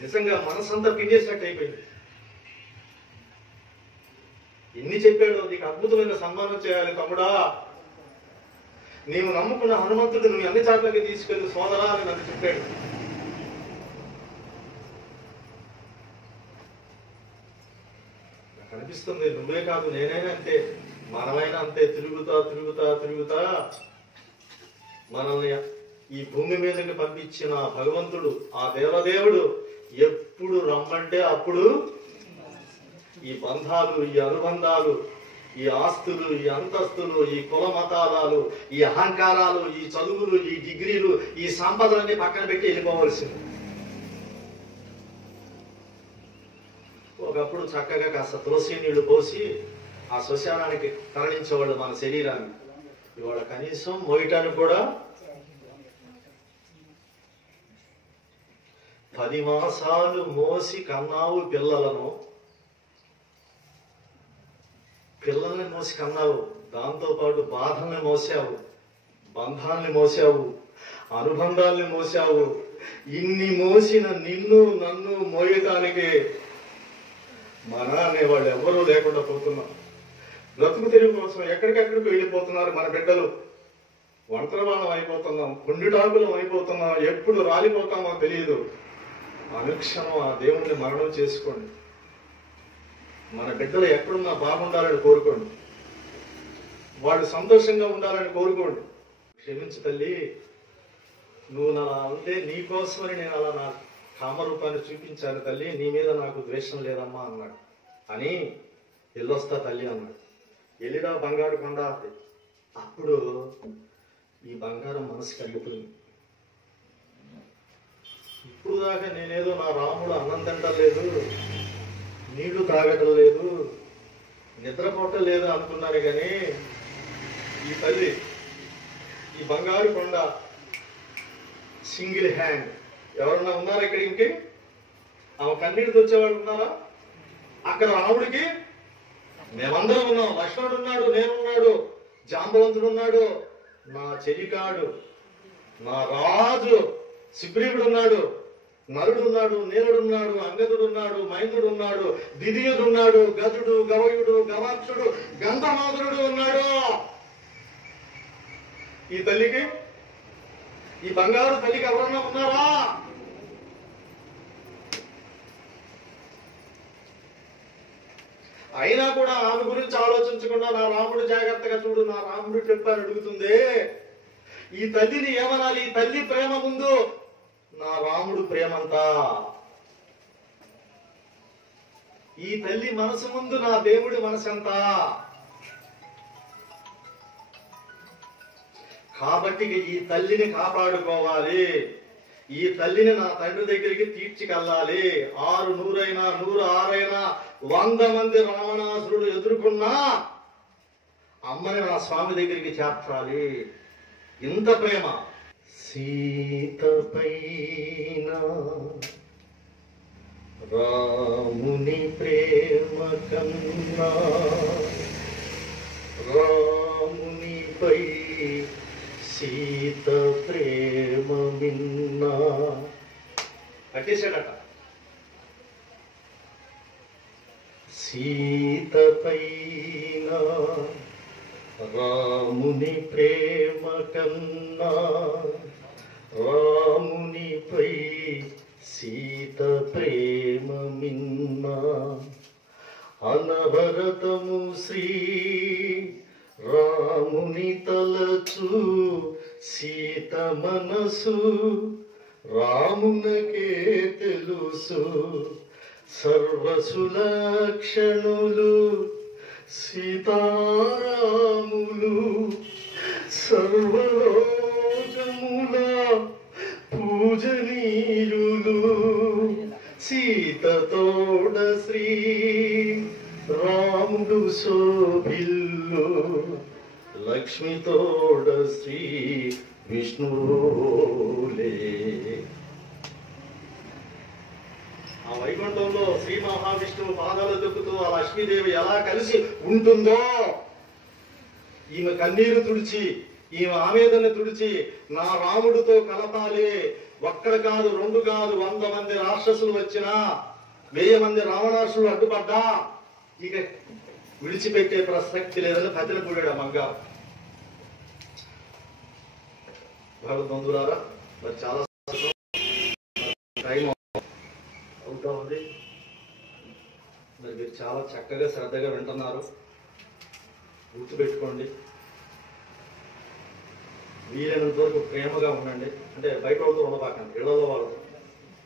నిజంగా మనసంతా పిండేసినట్టు అయిపోయింది. ఎన్ని చెప్పాడు, నీకు అద్భుతమైన సన్మానం చేయాలి తమ్ముడా, నీవు నమ్ముకున్న హనుమంతుడు నువ్వు అన్ని చాట్లకి తీసుకెళ్లి సోదరా అని నన్ను చెప్పాడు. అనిపిస్తుంది. నువ్వే కాదు, నేనైనా అంతే, మనమైనా అంతే. తిరుగుతా తిరుగుతా తిరుగుతా మనల్ని ఈ భూమి మీదకి పంపించిన భగవంతుడు, ఆ దేవదేవుడు ఎప్పుడు రమ్మంటే అప్పుడు ఈ బంధాలు, ఈ అనుబంధాలు, ఈ ఆస్తులు, ఈ అంతస్తులు, ఈ కుల మతాలు, ఈ అహంకారాలు, ఈ చదువులు, ఈ డిగ్రీలు, ఈ సంపదలన్నీ పక్కన పెట్టి వెళ్ళిపోవలసింది. ఒకప్పుడు చక్కగా కాస్త తులసి నీళ్లు పోసి ఆ శ్మశానానికి తరలించేవాళ్ళు మన శరీరాన్ని. ఇవాళ కనీసం మోయటానికి కూడా 10 మాసాలు మోసి కన్నావు పిల్లల్ని మోసి కన్నావు. దాంతోపాటు బాధల్ని మోసావు, బంధాల్ని మోసావు, అనుబంధాల్ని మోసావు. ఇన్ని మోసిన నిన్ను నన్ను మోయటానికి మన అనేవాళ్ళు ఎవరూ లేకుండా పోతున్నాం. బ్రతుకు తెరువు కోసం ఎక్కడికెక్కడికి వెళ్ళిపోతున్నారు మన బిడ్డలు. ఒంటరివాళ్ళం అయిపోతున్నాం, కుండిటాకులం అయిపోతున్నాం, ఎప్పుడు రాలిపోతామో తెలియదు. అనుక్షణం ఆ దేవుణ్ణి మరణం చేసుకోండి. మన బిడ్డలు ఎక్కడున్నా బాగుండాలని కోరుకోండి, వాళ్ళు సంతోషంగా ఉండాలని కోరుకోండి. క్షమించు తల్లి, నువ్వు నా అంటే నీకోసమని నేను అలా నా కామరూపాన్ని చూపించాను తల్లి, నీ మీద నాకు ద్వేషం లేదమ్మా అన్నాడు. అని ఎల్లొస్తా తల్లి అన్నాడు. ఎల్లిరా బంగారు కొండ. అప్పుడు ఈ బంగారం మనసు కలుగుతుంది. ఇప్పుడు దాకా నేనేదో నా రాముడు అన్నం తింటలేదు, నీళ్లు తాగటం లేదు, నిద్రపోవటం లేదు అనుకున్నాను. కానీ ఈ తల్లి, ఈ బంగారు కొండ సింగిల్ హ్యాండ్, ఎవరన్నా ఉన్నారా ఇక్కడ? ఇంకే ఆమె కన్నీటితో వచ్చేవాళ్ళు ఉన్నారా? అక్కడ రాముడికి మేమందరం ఉన్నాం. లక్ష్మణుడు ఉన్నాడు, నేనున్నాడు, జాంబవంతుడు ఉన్నాడు, నా చెలికాడు, నా రాజు సుగ్రీవుడు ఉన్నాడు, నరుడు ఉన్నాడు, నీలుడున్నాడు, అంగదుడు ఉన్నాడు, మైంద్రుడు ఉన్నాడు, దిదియుడు ఉన్నాడు, గజుడు, గవయుడు, గవాక్షుడు, గంధమాధుడు ఉన్నాడు. ఈ తల్లికి, ఈ బంగారు తల్లికి ఎవరన్నా ఉన్నారా? అయినా కూడా ఆమె గురించి ఆలోచించకుండా నా రాముడు జాగ్రత్తగా చూడు, నా రాముడు చెప్పాను అడుగుతుంది. ఈ తల్లిని ఏమనాలి? ఈ తల్లి ప్రేమ ముందు నా రాముడు ప్రేమంతా. ఈ తల్లి మనసు ముందు నా దేవుడి మనసంతా. కాబట్టి ఈ తల్లిని కాపాడుకోవాలి. ఈ తల్లిని నా తండ్రి దగ్గరికి తీర్చికెళ్ళాలి. 6 100 106 100 మంది రావణాసురుడు ఎదుర్కొన్నా అమ్మని నా స్వామి దగ్గరికి చేర్చాలి. ఇంత ప్రేమ. సీత పైన రాముని ప్రేమ కన్నా రామునిపై సీత ప్రేమ విన్నా కట్టేశాడట. సీత పైన రాముని ప్రేమ కన్నా రామునిపై సీత ప్రేమ మిన్నా. అనవరతము శ్రీ రాముని తలచు సీత మనసు రామునకే తెలుసు. సర్వసులక్షణులు సీతారాములు సర్వలోకముల పూజనీయులు. సీతతోడ శ్రీ రాముడు శోభిల్లు లక్ష్మితోడ శ్రీ విష్ణువులే. ఆ వైకుంఠంలో శ్రీ మహావిష్ణువు పాదాలు దొక్కుతూ ఆ లక్ష్మీదేవి ఎలా కలిసి ఉంటుందో, ఈమె కన్నీరు తుడిచి, ఈమె ఆవేదన తుడిచి నా రాముడితో కలపాలి. ఒక్కడ కాదు, 2 కాదు, 100 మంది రాక్షసులు వచ్చినా, 1000 మంది రావణాసులు అడ్డుపడ్డా ఇక విడిచిపెట్టే ప్రసక్తి లేదని పతిన పూడాడు మంగారు. బంధువులారా, మరి చాలా టైం అవుతా ఉంది. మరి చాలా చక్కగా శ్రద్ధగా వింటున్నారు. గుర్తుపెట్టుకోండి, వీలైనంత వరకు ప్రేమగా ఉండండి. అంటే బయట వాళ్ళతో ఉండబాకండి, ఇళ్లలో వాళ్ళతో,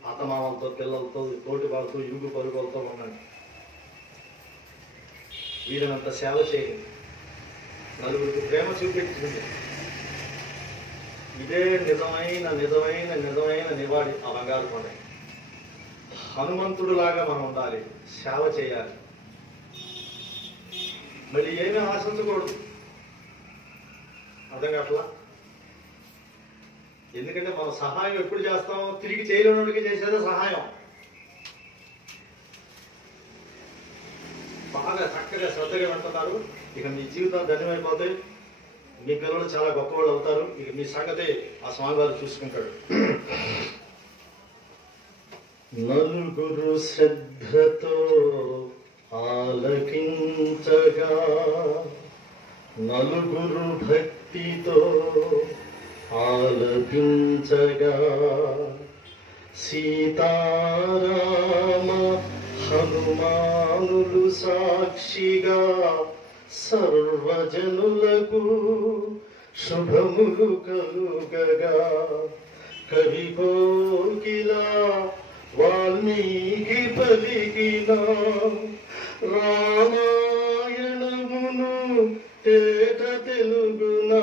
అత్తమామలతో, పిల్లలతో, తోటి వాళ్ళతో, ఇరుగు పరుగు వాళ్ళతో ఉండండి. వీలైనంత సేవ చేయండి, నలుగురికి ప్రేమ చూపించండి. ఇదే నిజమైన నిజమైన నిజమైన నివాళి ఆ బంగారు కొండ. హనుమంతుడులాగా మనం ఉండాలి, సేవ చేయాలి, మళ్ళీ ఏమీ ఆశించకూడదు. అర్థం కావట్లా? ఎందుకంటే మనం సహాయం ఎప్పుడు చేస్తాం? తిరిగి చేయలేనివాడికి చేసేదే సహాయం. బాగా చక్కగా శ్రద్ధగా వింటున్నారు. ఇక మీ జీవితాలు ధన్యమైపోతాయి, మీ పిల్లలు చాలా గొప్పవాళ్ళు అవుతారు. ఇక మీ సంగతి ఆ స్వామివారు చూసుకుంటాడు. నలుగురు శ్రద్ధతో ఆలకించగా, నలుగురు భక్తితో ఆలపించగా, సీతారామ హనుమానులు సాక్షిగా సర్వజనులకు శుభములు కలుగగా, కవి కోకిల వాల్మీకి పలికిన రామాయణమును తేట తెలుగున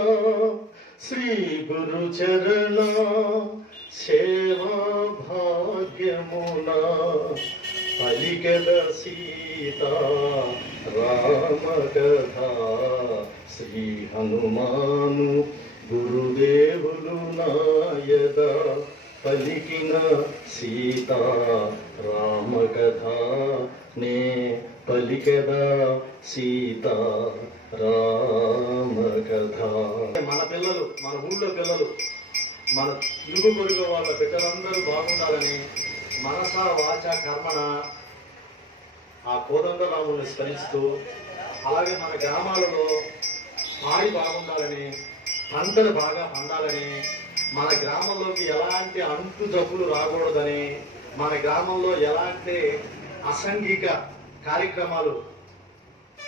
శ్రీ గురు చరణ సేవా భాగ్యమున పలికద సీతా రామ కథ. శ్రీ హనుమాను గురుదేవులు నాయద పలికిన సీతా రామ కథ నే పలికద సీతా రామ కథ. మన పిల్లలు, మన ఊళ్ళో పిల్లలు, మన ఇరుగు పొరుగు వాళ్ళ బిడ్డలందరూ బాగుండాలని మనసా వాచ కర్మణ ఆ కోదండరాముని స్మరిస్తూ, అలాగే మన గ్రామాలలో పాడి బాగుండాలని, పంటలు బాగా పండాలని, మన గ్రామంలోకి ఎలాంటి అంటు జబ్బులు రాకూడదని, మన గ్రామంలో ఎలాంటి అసాంఘిక కార్యక్రమాలు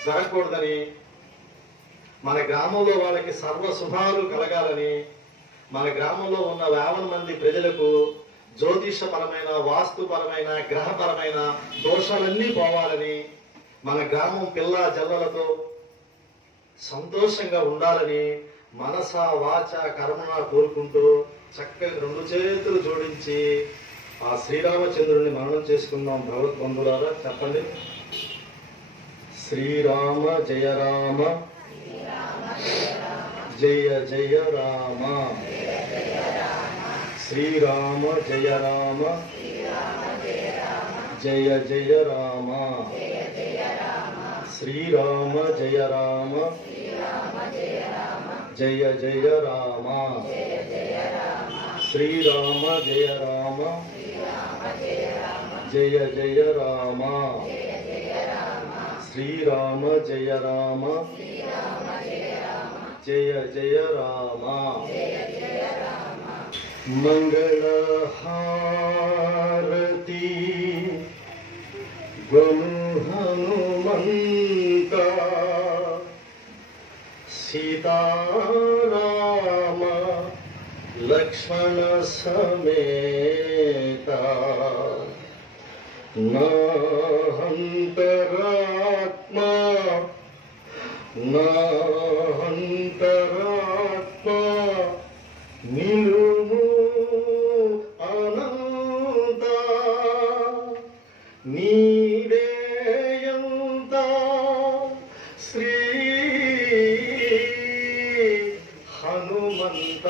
జరగకూడదని, మన గ్రామంలో వాళ్ళకి సర్వ శుభాలు కలగాలని, మన గ్రామంలో ఉన్న 50 మంది ప్రజలకు జ్యోతిషపరమైన, వాస్తుపరమైన, గ్రహపరమైన దోషాలన్నీ పోవాలని, మన గ్రామం పిల్ల జల్లలతో సంతోషంగా ఉండాలని మనస వాచ కర్మణ కోరుకుంటూ చక్కగా 2 చేతులు జోడించి ఆ శ్రీరామచంద్రుడిని మననం చేసుకుందాం. భగవద్బంధులారా చెప్పండి. శ్రీరామ జయ రామ జయ జయ రామ, శ్రీరామ జయ రామ జయ జయ రామ, శ్రీరామ జయ రామ జయ జయ రామ, శ్రీరామ జయ రామ జయ జయ రామ, శ్రీరామ జయ రామ జయ జయ రామ. మంగళహారతి గను హనుమంత, సీతారామ లక్ష్మణ సమేత, నాహంతరాత్మ నాహంతరాత్మ నిలుము అనంత, నీవేయంత శ్రీ హనుమంత.